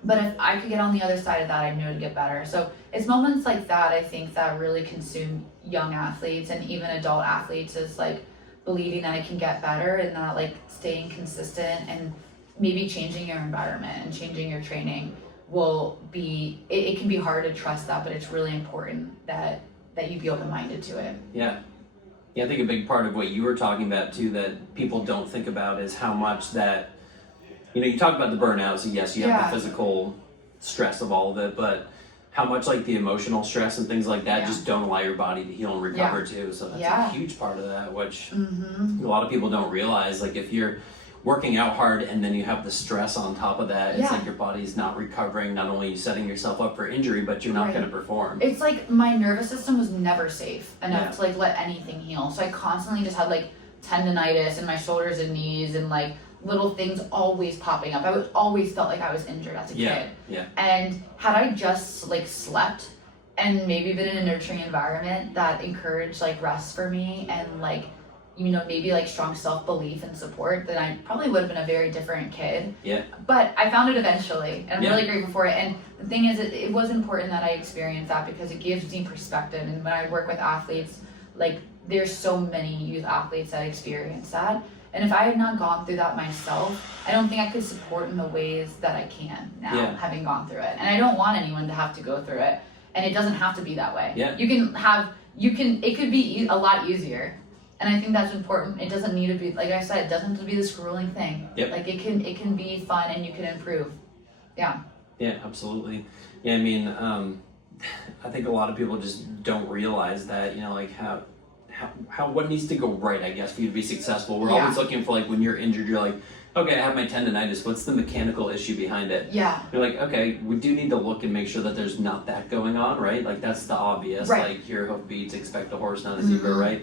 But if I could get on the other side of that, I knew it'd get better. So it's moments like that, I think, that really consume young athletes and even adult athletes, is like believing that it can get better and not like staying consistent, and maybe changing your environment and changing your training will be, it can be hard to trust that, but it's really important that you be open-minded to it. Yeah. Yeah, I think a big part of what you were talking about too that people don't think about is how much that, you know, you talk about the burnout, so yes, you have the physical stress of all of it, but how much like the emotional stress and things like that just don't allow your body to heal and recover too. So that's a huge part of that, which a lot of people don't realize. Like if you're working out hard and then you have the stress on top of that, it's like your body's not recovering. Not only are you setting yourself up for injury, but you're not going to perform. It's like my nervous system was never safe enough to like let anything heal. So I constantly just had like tendonitis in my shoulders and knees, and like little things always popping up. I always felt like I was injured as a kid. And had I just like slept and maybe been in a nurturing environment that encouraged like rest for me and like, you know, maybe like strong self-belief and support, then I probably would have been a very different kid. But I found it eventually, and I'm really grateful for it. And the thing is, it was important that I experienced that because it gives me perspective. And when I work with athletes, like there's so many youth athletes that experience that. And if I had not gone through that myself, I don't think I could support in the ways that I can now, having gone through it. And I don't want anyone to have to go through it. And it doesn't have to be that way. It could be a lot easier. And I think that's important. It doesn't need to be, like I said, it doesn't have to be this grueling thing. Like it can be fun and you can improve. Yeah, absolutely. Yeah, I mean, I think a lot of people just don't realize that, you know, like how what needs to go right, I guess, for you to be successful. We're always looking for, like, when you're injured, you're like, okay, I have my tendonitis. What's the mechanical issue behind it? You're like, okay, we do need to look and make sure that there's not that going on, right? Like, that's the obvious. Like, hear hoof beats, expect a horse, not a zebra, right?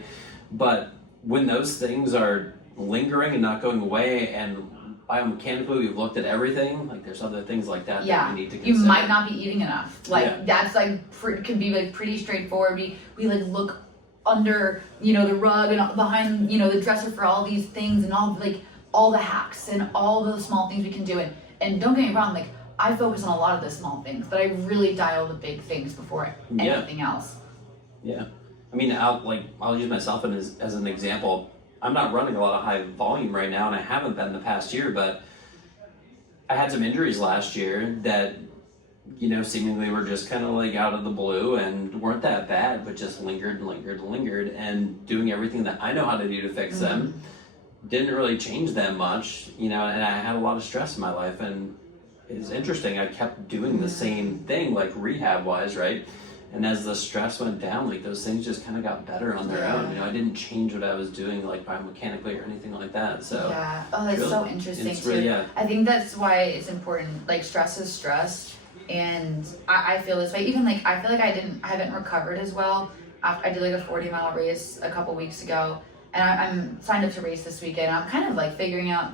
But when those things are lingering and not going away, and biomechanically we've looked at everything, like there's other things like that that we need to consider. You might not be eating enough. Like that's like can be like pretty straightforward. We like look under, you know, the rug and behind, you know, the dresser for all these things and all the hacks and all the small things we can do. And don't get me wrong, like I focus on a lot of the small things, but I really dial the big things before anything else. I mean, I'll use myself as an example. I'm not running a lot of high volume right now, and I haven't been the past year, but I had some injuries last year that, you know, seemingly were just kind of like out of the blue and weren't that bad, but just lingered, and doing everything that I know how to do to fix them didn't really change that much, you know, and I had a lot of stress in my life, and it's interesting. I kept doing the same thing, like rehab-wise, right? And as the stress went down, like those things just kind of got better on their own. You know, I didn't change what I was doing, like biomechanically or anything like that. So that's really, so interesting too. Really, I think that's why it's important. Like stress is stress, and I feel this way. Even like I feel like I haven't recovered as well. I did like a 40-mile race a couple weeks ago, and I'm signed up to race this weekend. I'm kind of like figuring out,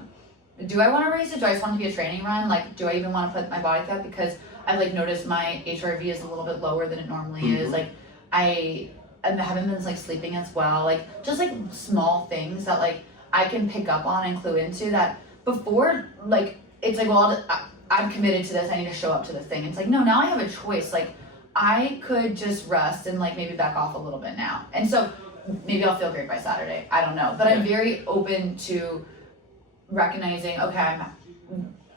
do I want to race it? Do I just want it to be a training run? Like, do I even want to put my body through that? Because I've like noticed my HRV is a little bit lower than it normally is. Like I haven't been like sleeping as well. Like just like small things that like I can pick up on and clue into that before. Like it's like, well, I'm committed to this. I need to show up to this thing. It's like, no, now I have a choice. Like I could just rest and like maybe back off a little bit now. And so maybe I'll feel great by Saturday. I don't know. But I'm very open to recognizing, okay,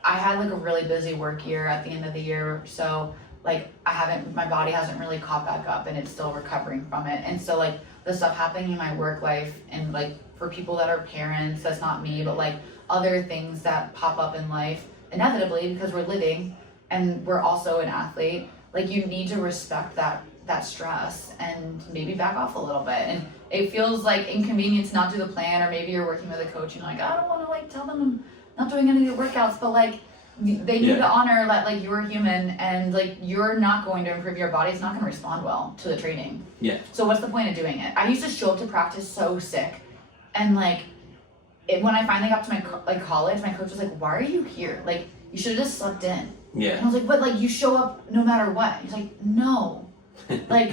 I had like a really busy work year at the end of the year. So like my body hasn't really caught back up and it's still recovering from it. And so like the stuff happening in my work life and like for people that are parents, that's not me, but like other things that pop up in life inevitably because we're living and we're also an athlete, like you need to respect that stress and maybe back off a little bit. And it feels like inconvenience not do the plan, or maybe you're working with a coach and you're like, I don't want to like tell them I'm not doing any of the workouts, but like they need to honor that like you're human and like you're not going to improve your body. It's not going to respond well to the training. Yeah. So what's the point of doing it? I used to show up to practice so sick, and like when I finally got to my college, my coach was like, "Why are you here? Like you should have just slept in." Yeah. And I was like, "But like you show up no matter what." He's like, "No, like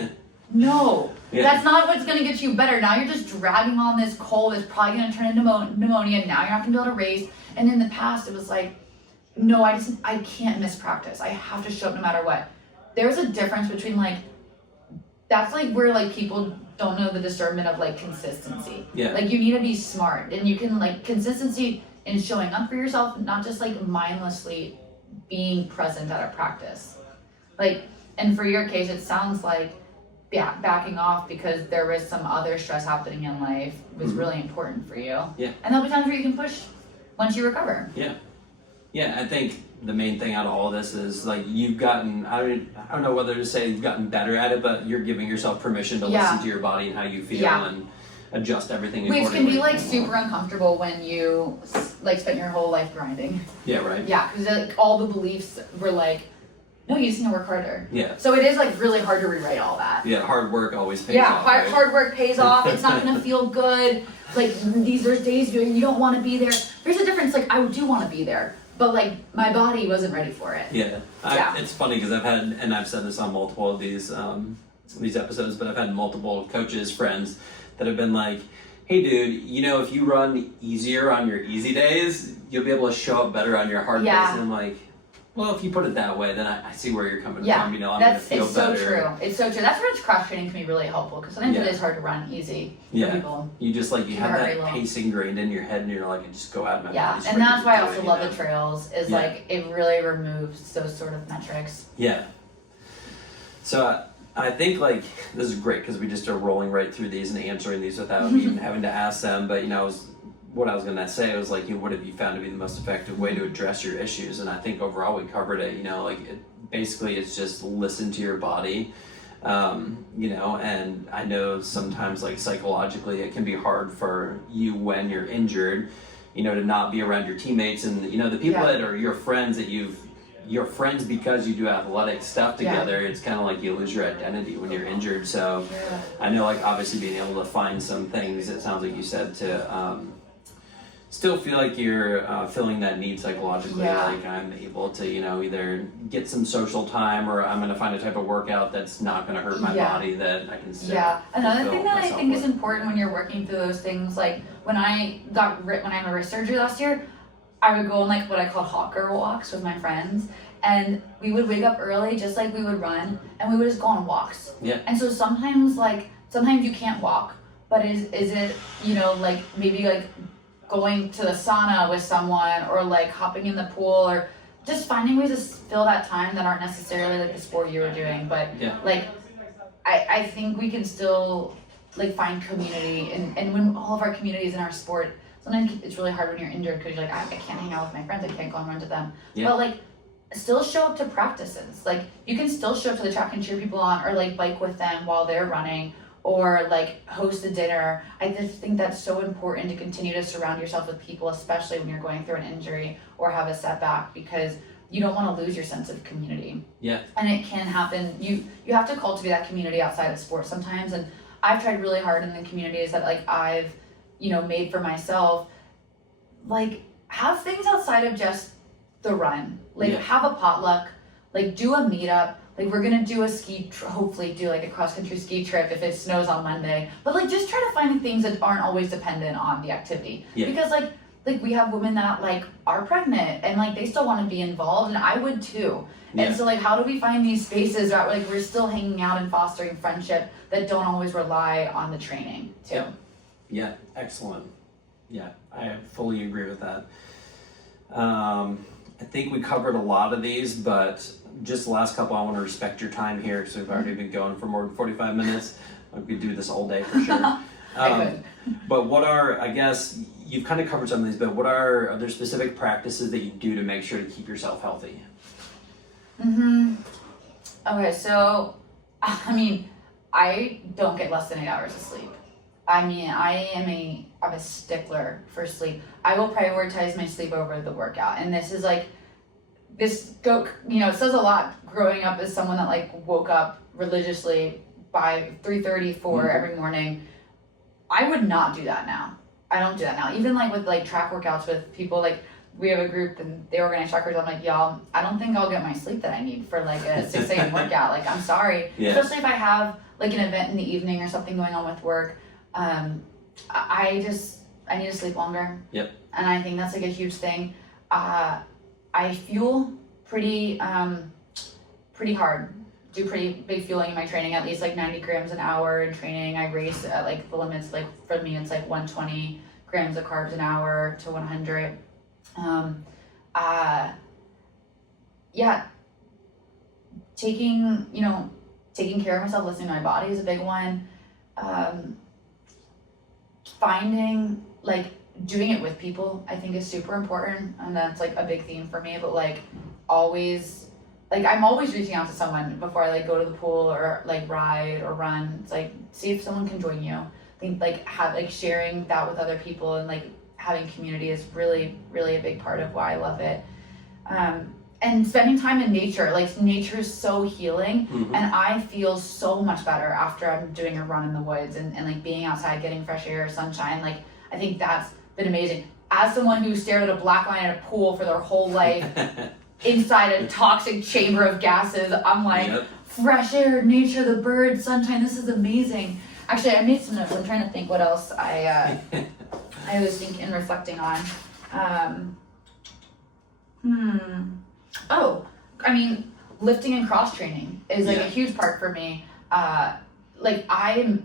no, that's not what's gonna get you better. Now you're just dragging on this cold. It's probably gonna turn into pneumonia. Now you're not gonna be able to race." And in the past, it was like, no, I can't miss practice. I have to show up no matter what. There's a difference between like, that's like where like people don't know the discernment of like consistency. Yeah. Like you need to be smart, and you can like consistency in showing up for yourself, not just like mindlessly being present at a practice. Like, and for your case, it sounds like backing off because there was some other stress happening in life was really important for you. Yeah. And there'll be times where you can push once you recover. Yeah. Yeah, I think the main thing out of all this is like you've gotten, I don't know whether to say you've gotten better at it, but you're giving yourself permission to listen to your body and how you feel and adjust everything accordingly. Which can be like super uncomfortable when you like spent your whole life grinding. Yeah, right. Yeah, because like all the beliefs were like, no, you just need to work harder. Yeah. So it is like really hard to rewrite all that. Yeah, hard work always pays off. Yeah, right? hard work pays off. It's not gonna feel good. Like there's days where you don't want to be there. There's a difference. Like I do want to be there, but like my body wasn't ready for it. Yeah. It's funny because I've said this on multiple of these episodes, but I've had multiple coaches, friends that have been like, hey dude, you know, if you run easier on your easy days, you'll be able to show up better on your hard days. And I'm like, well, if you put it that way, then I see where you're coming from. You know, I'm gonna feel better. It's so true. It's so true. That's where cross training can be really helpful because sometimes it is hard to run easy for people. You just like you have that pace ingrained in your head, and you're like, I just go out and and that's why I also love the trails. Is like it really removes those sort of metrics. Yeah. So I think like this is great because we just are rolling right through these and answering these without even having to ask them. But you know, what I was going to say was like, you know, what have you found to be the most effective way to address your issues? And I think overall we covered it. You know, like basically it's just listen to your body. You know, and I know sometimes like psychologically it can be hard for you when you're injured, you know, to not be around your teammates and, you know, the people that are your friends that you're friends because you do athletic stuff together. It's kind of like you lose your identity when you're injured. So I know like obviously being able to find some things, it sounds like you said, to still feel like you're filling that need psychologically. Like I'm able to, you know, either get some social time or I'm going to find a type of workout that's not going to hurt my body that I can still Another thing that I think is important when you're working through those things, like when I had my wrist surgery last year, I would go on like what I called hot girl walks with my friends, and we would wake up early just like we would run, and we would just go on walks. And so sometimes you can't walk, but is it, you know, like maybe like going to the sauna with someone or like hopping in the pool or just finding ways to fill that time that aren't necessarily like the sport you were doing. But like I think we can still like find community, and when all of our communities in our sport, sometimes it's really hard when you're injured because you're like, I can't hang out with my friends, I can't go and run to them. But like still show up to practices. Like you can still show up to the track and cheer people on, or like bike with them while they're running, or like host a dinner. I just think that's so important to continue to surround yourself with people, especially when you're going through an injury or have a setback, because you don't want to lose your sense of community. And it can happen. You have to cultivate that community outside of sports sometimes. And I've tried really hard in the communities that like I've, you know, made for myself, like have things outside of just the run. Like have a potluck, like do a meetup. Like we're gonna do a hopefully do like a cross-country ski trip if it snows on Monday. But like just try to find things that aren't always dependent on the activity. Because like like we have women that like are pregnant and like they still want to be involved, and I would too. Yeah. And so like how do we find these spaces that like we're still hanging out and fostering friendship that don't always rely on the training too? Yep. Yeah, excellent. Yeah, I fully agree with that. I think we covered a lot of these, but just the last couple, I want to respect your time here because we've already been going for more than 45 minutes. We could do this all day for sure. But what are, I guess, you've kind of covered some of these, but are there specific practices that you do to make sure to keep yourself healthy? Okay, so, I mean, I don't get less than 8 hours of sleep. I mean, I'm a stickler for sleep. I will prioritize my sleep over the workout. And this is like, it says a lot growing up as someone that like woke up religiously by 3:30, 4 every morning. I would not do that now. I don't do that now. Even like with like track workouts with people, like we have a group and they organize trackers. I'm like, y'all, I don't think I'll get my sleep that I need for like a 6 a.m. workout. Like, I'm sorry. Yeah. Especially if I have like an event in the evening or something going on with work. I need to sleep longer. Yep. And I think that's like a huge thing. I fuel pretty hard. Do pretty big fueling in my training, at least like 90 grams an hour in training. I race at like the limits, like for me, it's like 120 grams of carbs an hour to 100. Yeah, taking care of myself, listening to my body is a big one. Finding, like, doing it with people, I think is super important, and that's like a big theme for me. But like always, like I'm always reaching out to someone before I like go to the pool or like ride or run. It's like, see if someone can join you. I think like sharing that with other people and like having community is really, really a big part of why I love it. And spending time in nature, like nature is so healing, and I feel so much better after I'm doing a run in the woods and like being outside, getting fresh air, sunshine. Like, I think that's been amazing. As someone who stared at a black line at a pool for their whole life, inside a toxic chamber of gases, I'm like, fresh air, nature, the birds, sunshine, this is amazing. Actually, I made some notes. I'm trying to think what else I was thinking and reflecting on. Oh, I mean, lifting and cross training is like a huge part for me. Like I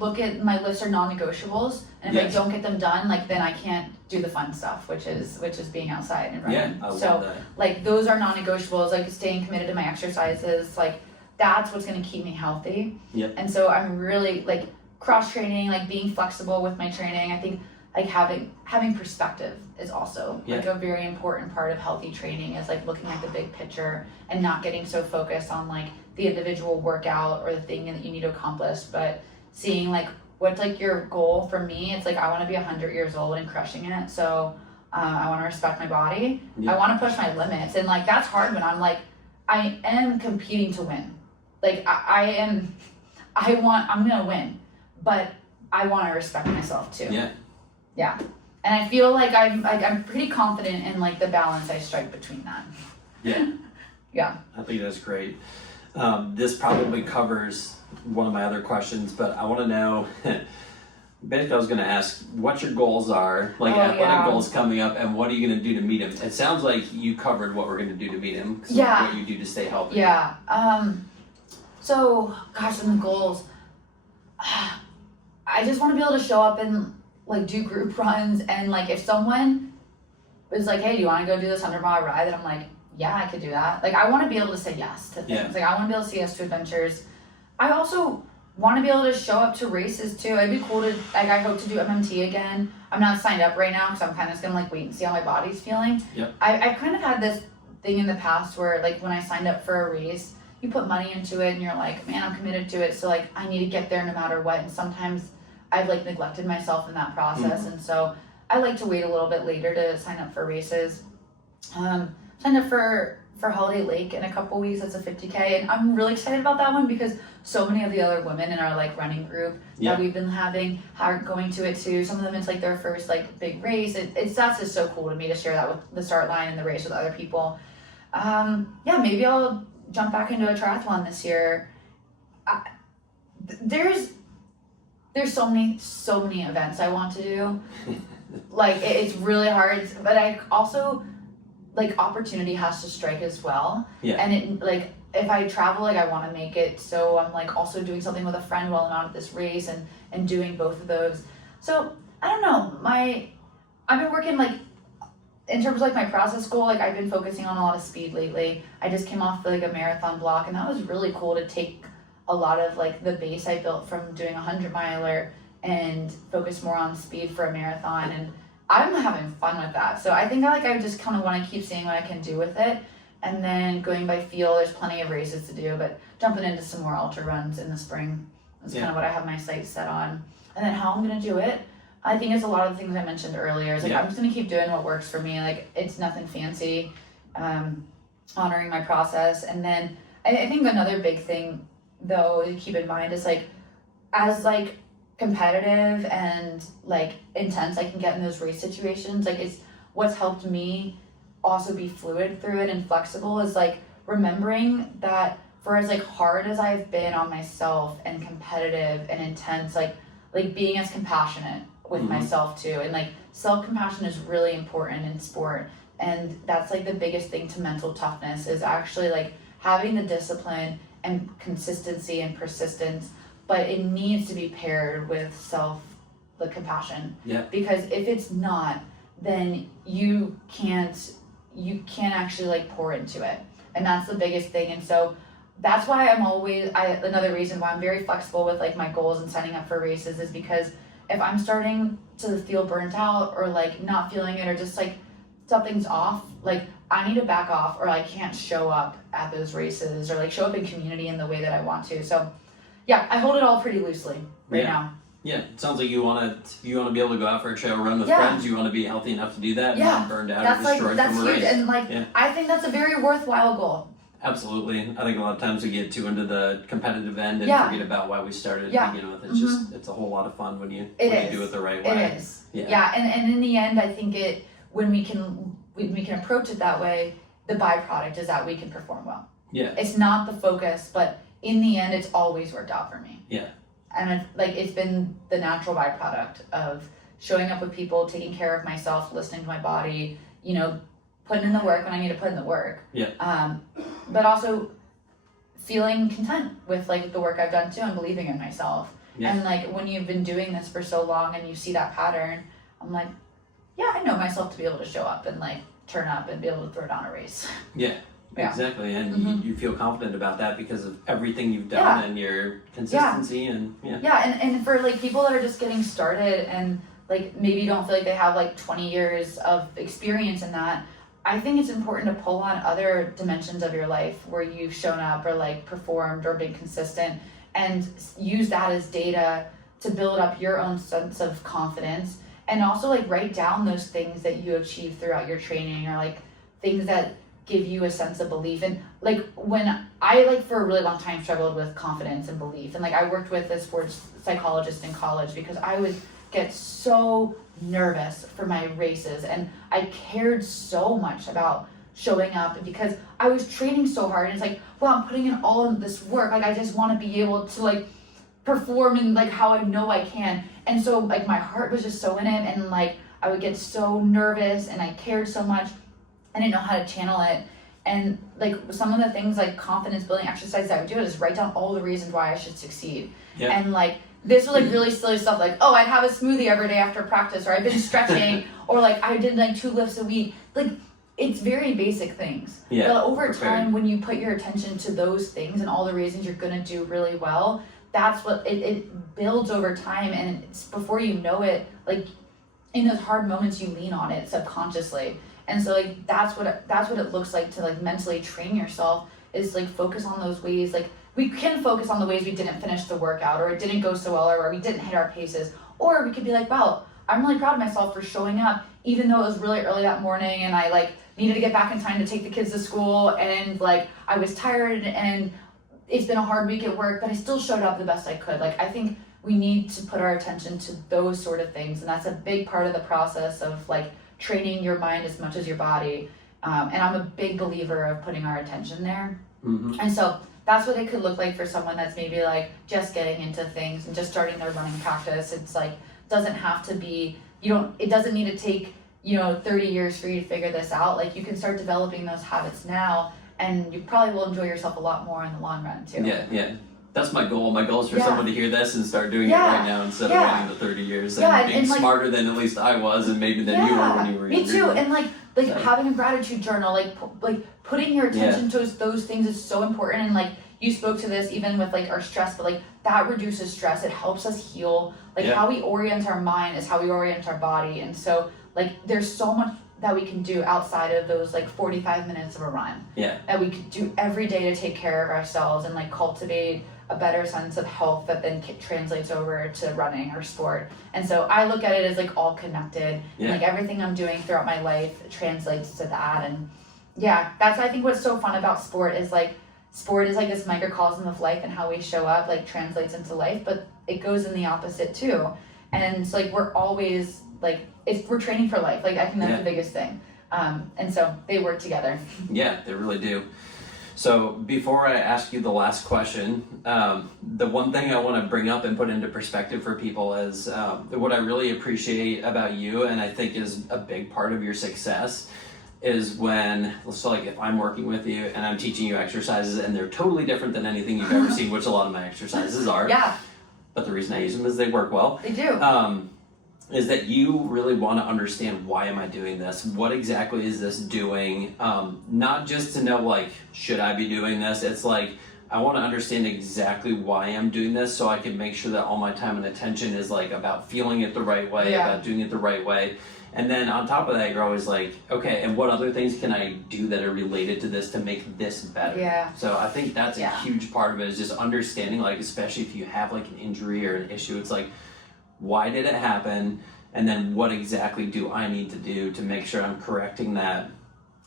look at my lifts are non-negotiables, and if I don't get them done, like then I can't do the fun stuff, which is being outside and running. Yeah, I love that. Like those are non-negotiables. Like staying committed to my exercises, like that's what's going to keep me healthy. Yep. And so I'm really like cross training, like being flexible with my training. I think like having perspective is also like a very important part of healthy training, is like looking at the big picture and not getting so focused on like the individual workout or the thing that you need to accomplish, but seeing like what's like your goal. For me, it's like I want to be 100 years old and crushing it. So I want to respect my body. I want to push my limits, and like that's hard when I'm like I am competing to win. Like I'm gonna win, but I want to respect myself too. Yeah, and I feel like I'm pretty confident in like the balance I strike between that. Yeah. I think that's great. This probably covers one of my other questions, but I want to know. Basically, I was going to ask what your goals are, like athletic goals coming up, and what are you going to do to meet them? It sounds like you covered what we're going to do to meet them. What you do to stay healthy. Yeah. So, gosh, and the goals. I just want to be able to show up and like do group runs, and like if someone was like, hey, do you want to go do this 100-mile ride? Then I'm like, yeah, I could do that. Like I want to be able to say yes to things. Like I want to be able to say yes to adventures. I also want to be able to show up to races too. It'd be cool to, like, I hope to do MMT again. I'm not signed up right now because I'm kind of just gonna like wait and see how my body's feeling. I've kind of had this thing in the past where like when I signed up for a race, you put money into it and you're like, man, I'm committed to it, so like I need to get there no matter what. And sometimes I've like neglected myself in that process, and so I like to wait a little bit later to sign up for races. Signed up for Holiday Lake in a couple weeks. That's a 50K, and I'm really excited about that one because so many of the other women in our like running group that we've been having are going to it too. Some of them it's like their first like big race. That's just so cool to me to share that with the start line and the race with other people. Maybe I'll jump back into a triathlon this year. There's so many events I want to do. Like it's really hard, but I also like opportunity has to strike as well. Yeah. And it like if I travel, like I want to make it so I'm like also doing something with a friend while I'm out at this race and doing both of those. So I don't know, I've been working like in terms of like my process goal, like I've been focusing on a lot of speed lately. I just came off like a marathon block, and that was really cool to take a lot of like the base I built from doing a 100-miler and focus more on speed for a marathon, and I'm having fun with that. So I think I just kind of want to keep seeing what I can do with it, and then going by feel. There's plenty of races to do, but jumping into some more ultra runs in the spring is kind of what I have my sights set on. And then how I'm gonna do it, I think it's a lot of the things I mentioned earlier. It's like I'm just gonna keep doing what works for me. Like it's nothing fancy, honoring my process. And then I think another big thing though to keep in mind is like as like competitive and like intense I can get in those race situations, like it's what's helped me also be fluid through it and flexible is like remembering that for as like hard as I've been on myself and competitive and intense, like being as compassionate with myself too. And like self-compassion is really important in sport, and that's like the biggest thing to mental toughness is actually like having the discipline and consistency and persistence, but it needs to be paired with the compassion. Yeah. Because if it's not, then you can't actually like pour into it. And that's the biggest thing. And so that's why another reason why I'm very flexible with like my goals and signing up for races is because if I'm starting to feel burnt out or like not feeling it or just like something's off, like I need to back off or I can't show up at those races or like show up in community in the way that I want to. So yeah, I hold it all pretty loosely right now. Yeah, it sounds like you want to be able to go out for a trail run with friends. You want to be healthy enough to do that and not burned out or destroyed from a race. And like I think that's a very worthwhile goal. Absolutely. I think a lot of times we get too into the competitive end and forget about why we started to begin with. It's just it's a whole lot of fun when you do it the right way. It is. Yeah, and in the end I think when we can approach it that way, the byproduct is that we can perform well. Yeah. It's not the focus, but in the end it's always worked out for me. Yeah. And it's been the natural byproduct of showing up with people, taking care of myself, listening to my body, putting in the work when I need to put in the work. Yeah. But also feeling content with like the work I've done too and believing in myself. Yeah. And like when you've been doing this for so long and you see that pattern, I'm like, yeah, I know myself to be able to show up and like turn up and be able to throw down a race. Yeah. Exactly, and you feel confident about that because of everything you've done and your consistency and and for like people that are just getting started and like maybe don't feel like they have like 20 years of experience in that, I think it's important to pull on other dimensions of your life where you've shown up or like performed or been consistent and use that as data to build up your own sense of confidence, and also like write down those things that you achieved throughout your training or like things that give you a sense of belief. And like when I like for a really long time struggled with confidence and belief, and like I worked with a sports psychologist in college because I would get so nervous for my races and I cared so much about showing up because I was training so hard, and it's like, well, I'm putting in all of this work, like I just want to be able to like perform in like how I know I can. And so like my heart was just so in it, and like I would get so nervous and I cared so much. I didn't know how to channel it. And like some of the things like confidence building exercises I would do is write down all the reasons why I should succeed. Yeah. And like this was like really silly stuff like, oh, I'd have a smoothie every day after practice, or I've been stretching, or like I did like 2 lifts a week. Like it's very basic things. Yeah. But over time, when you put your attention to those things and all the reasons you're gonna do really well, that's what it builds over time, and it's before you know it, like in those hard moments you lean on it subconsciously. And so like that's what it looks like to like mentally train yourself, is like focus on those ways. Like we can focus on the ways we didn't finish the workout, or it didn't go so well, or we didn't hit our paces. Or we could be like, wow, I'm really proud of myself for showing up, even though it was really early that morning and I like needed to get back in time to take the kids to school, and like I was tired and it's been a hard week at work, but I still showed up the best I could. Like I think we need to put our attention to those sort of things, and that's a big part of the process of like training your mind as much as your body. And I'm a big believer of putting our attention there. Mm-hmm. And so that's what it could look like for someone that's maybe like just getting into things and just starting their running practice. It's like, doesn't have to be it doesn't need to take, 30 years for you to figure this out. Like, you can start developing those habits now, and you probably will enjoy yourself a lot more in the long run too. Yeah. That's my goal. My goal is for someone to hear this and start doing it right now instead of waiting the 30 years and being smarter than at least I was and maybe than you were when you were younger. Me too. And having a gratitude journal, like putting your attention to those things is so important. And like, you spoke to this even with like our stress, but like that reduces stress. It helps us heal. Like how we orient our mind is how we orient our body. And so like, there's so much that we can do outside of those like 45 minutes of a run. That we could do every day to take care of ourselves and like cultivate a better sense of health that then translates over to running or sport. And so I look at it as like all connected. And like everything I'm doing throughout my life translates to that. And that's, I think, what's so fun about sport is like this microcosm of life, and how we show up like translates into life, but it goes in the opposite too. And it's like, we're always like, we're training for life. Like, I think that's the biggest thing. And so they work together. Yeah, they really do. So before I ask you the last question, the one thing I want to bring up and put into perspective for people is what I really appreciate about you, and I think is a big part of your success, is when, so like if I'm working with you and I'm teaching you exercises and they're totally different than anything you've ever seen, which a lot of my exercises are. But the reason I use them is they work well. They do. Is that you really want to understand, why am I doing this? What exactly is this doing? Not just to know like, should I be doing this? It's like, I want to understand exactly why I'm doing this, so I can make sure that all my time and attention is like about feeling it the right way, about doing it the right way. And then on top of that, you're always like, okay, and what other things can I do that are related to this to make this better? So I think that's a huge part of it, is just understanding, like, especially if you have like an injury or an issue, it's like, why did it happen? And then what exactly do I need to do to make sure I'm correcting that,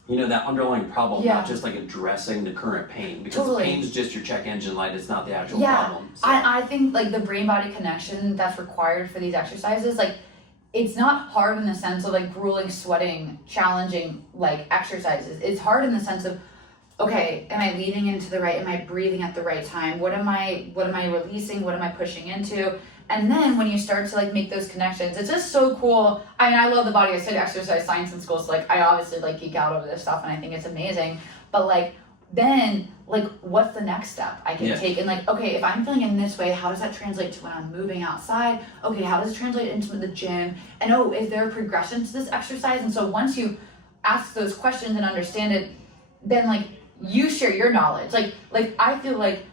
that underlying problem, not just like addressing the current pain, because pain's just your check engine light, it's not the actual problem. So. I think like the brain-body connection that's required for these exercises, like, it's not hard in the sense of like grueling, sweating, challenging like exercises. It's hard in the sense of, okay, am I leaning into the right? Am I breathing at the right time? What am I releasing? What am I pushing into? And then when you start to like make those connections, it's just so cool. I mean, I love the body. I studied exercise science in school, so like I obviously like geek out over this stuff, and I think it's amazing. But like, then like, what's the next step I can take? And like, okay, if I'm feeling in this way, how does that translate to when I'm moving outside? Okay, how does it translate into the gym? And is there a progression to this exercise? And so once you ask those questions and understand it, then like you share your knowledge. Like I feel like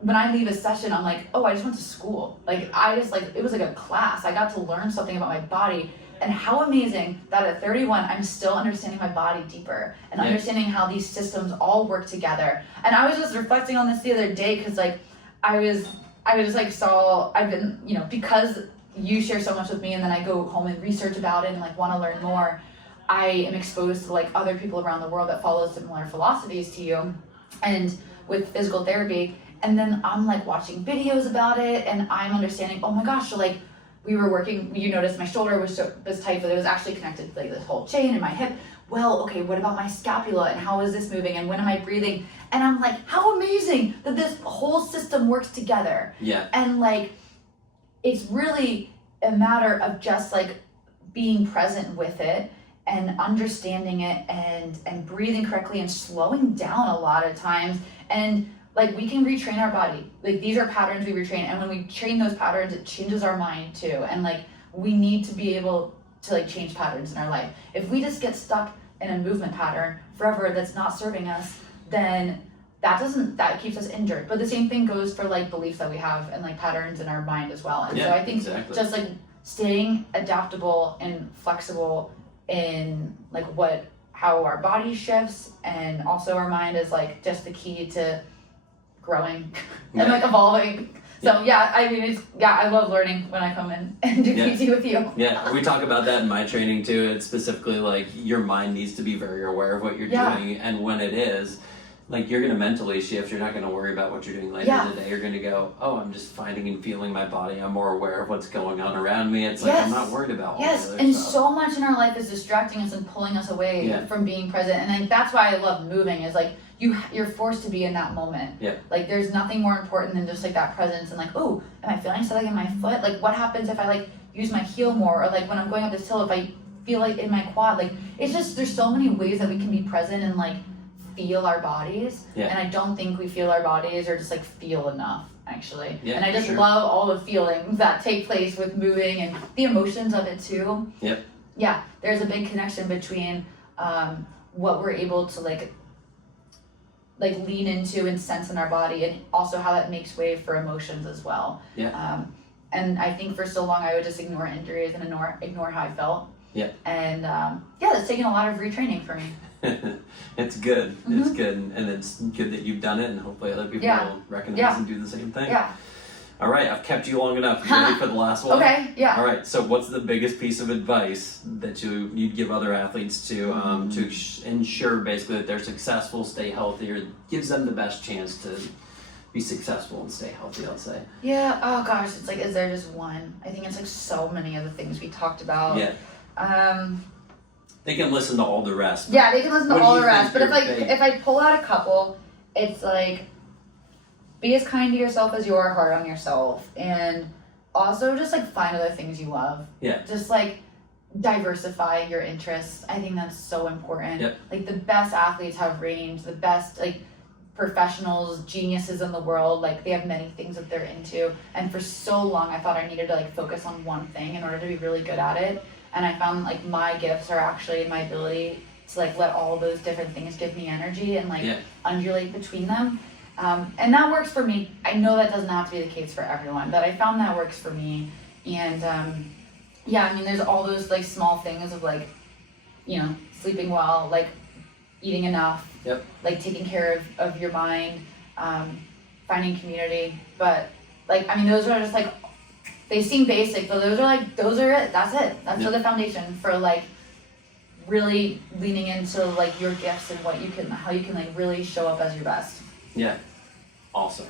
when I leave a session, I'm like, I just went to school. Like, it was like a class. I got to learn something about my body. And how amazing that at 31, I'm still understanding my body deeper and understanding how these systems all work together. And I was just reflecting on this the other day, because like, I was like, I've been, because you share so much with me, and then I go home and research about it and like want to learn more, I am exposed to like other people around the world that follow similar philosophies to you, and with physical therapy. And then I'm like watching videos about it, and I'm understanding, oh my gosh, so like we were working, you noticed my shoulder was tight, but it was actually connected to like this whole chain in my hip. Well, okay, what about my scapula, and how is this moving, and when am I breathing? And I'm like, how amazing that this whole system works together. And like, it's really a matter of just like being present with it and understanding it and breathing correctly and slowing down a lot of times. And like, we can retrain our body. Like, these are patterns we retrain, and when we train those patterns, it changes our mind too. And like, we need to be able to like change patterns in our life. If we just get stuck in a movement pattern forever that's not serving us, then that keeps us injured. But the same thing goes for like beliefs that we have and like patterns in our mind as well. And so I think just like staying adaptable and flexible in like how our body shifts, and also our mind is like just the key to growing and like evolving. So I mean, I love learning when I come in and do PT with you. We talk about that in my training too. It's specifically like your mind needs to be very aware of what you're doing, and when it is, like, you're going to mentally shift. You're not going to worry about what you're doing later in the day. You're going to go, I'm just finding and feeling my body. I'm more aware of what's going on around me. It's like, I'm not worried about all the other and stuff. So much in our life is distracting us and pulling us away from being present. And like, that's why I love moving, is like, you're forced to be in that moment. Like, there's nothing more important than just like that presence and like, am I feeling something in my foot? Like, what happens if I like use my heel more, or like when I'm going up this hill, if I feel like in my quad, like it's just, there's so many ways that we can be present and like feel our bodies. And I don't think we feel our bodies or just like feel enough, actually. And I just love all the feelings that take place with moving and the emotions of it too. Yeah, there's a big connection between what we're able to like lean into and sense in our body, and also how that makes way for emotions as well. And I think for so long I would just ignore injuries and ignore how I felt. And that's taken a lot of retraining for me. It's good. It's good, and it's good that you've done it, and hopefully other people will recognize and do the same thing. All right, I've kept you long enough. You ready for the last one? Okay, All right, so what's the biggest piece of advice that you'd give other athletes to ensure basically that they're successful, stay healthy, or gives them the best chance to be successful and stay healthy, I'll say? Oh gosh, it's like, is there just one? I think it's like so many of the things we talked about. They can listen to all the rest. They can listen to all the rest. But if I pull out a couple, it's like, be as kind to yourself as you are hard on yourself, and also just like find other things you love. Just like diversify your interests. I think that's so important. Like the best athletes have range. The best like professionals, geniuses in the world, like they have many things that they're into. And for so long, I thought I needed to like focus on one thing in order to be really good at it. And I found like my gifts are actually my ability to like let all those different things give me energy and like undulate between them. And that works for me. I know that doesn't have to be the case for everyone, but I found that works for me. And I mean, there's all those like small things of like, you know, sleeping well, like eating enough, like taking care of your mind, finding community. But like, I mean, those are just like, they seem basic, but those are it. That's it. That's the foundation for like really leaning into like your gifts and how you can like really show up as your best. Awesome.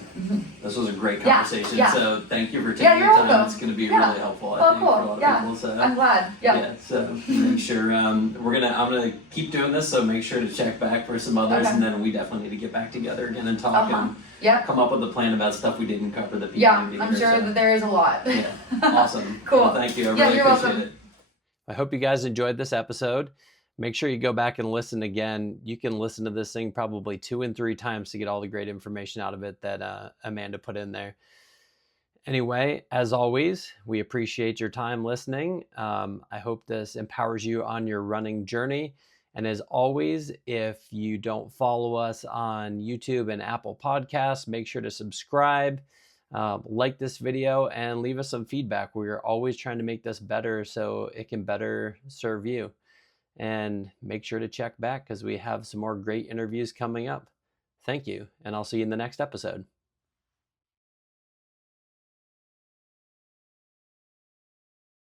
This was a great conversation. So thank you for taking your time. It's going to be really helpful, I think, for a lot of people. So I'm glad. So make sure I'm gonna keep doing this. So make sure to check back for some others, and then we definitely need to get back together again and talk and come up with a plan about stuff we didn't cover that people need to hear. I'm sure that there is a lot. Awesome. Cool. Well, thank you. I really appreciate it. I hope you guys enjoyed this episode. Make sure you go back and listen again. You can listen to this thing probably 2 and 3 times to get all the great information out of it that Amanda put in there. Anyway, as always, we appreciate your time listening. I hope this empowers you on your running journey. And as always, if you don't follow us on YouTube and Apple Podcasts, make sure to subscribe, like this video, and leave us some feedback. We're always trying to make this better so it can better serve you. And make sure to check back because we have some more great interviews coming up. Thank you, and I'll see you in the next episode.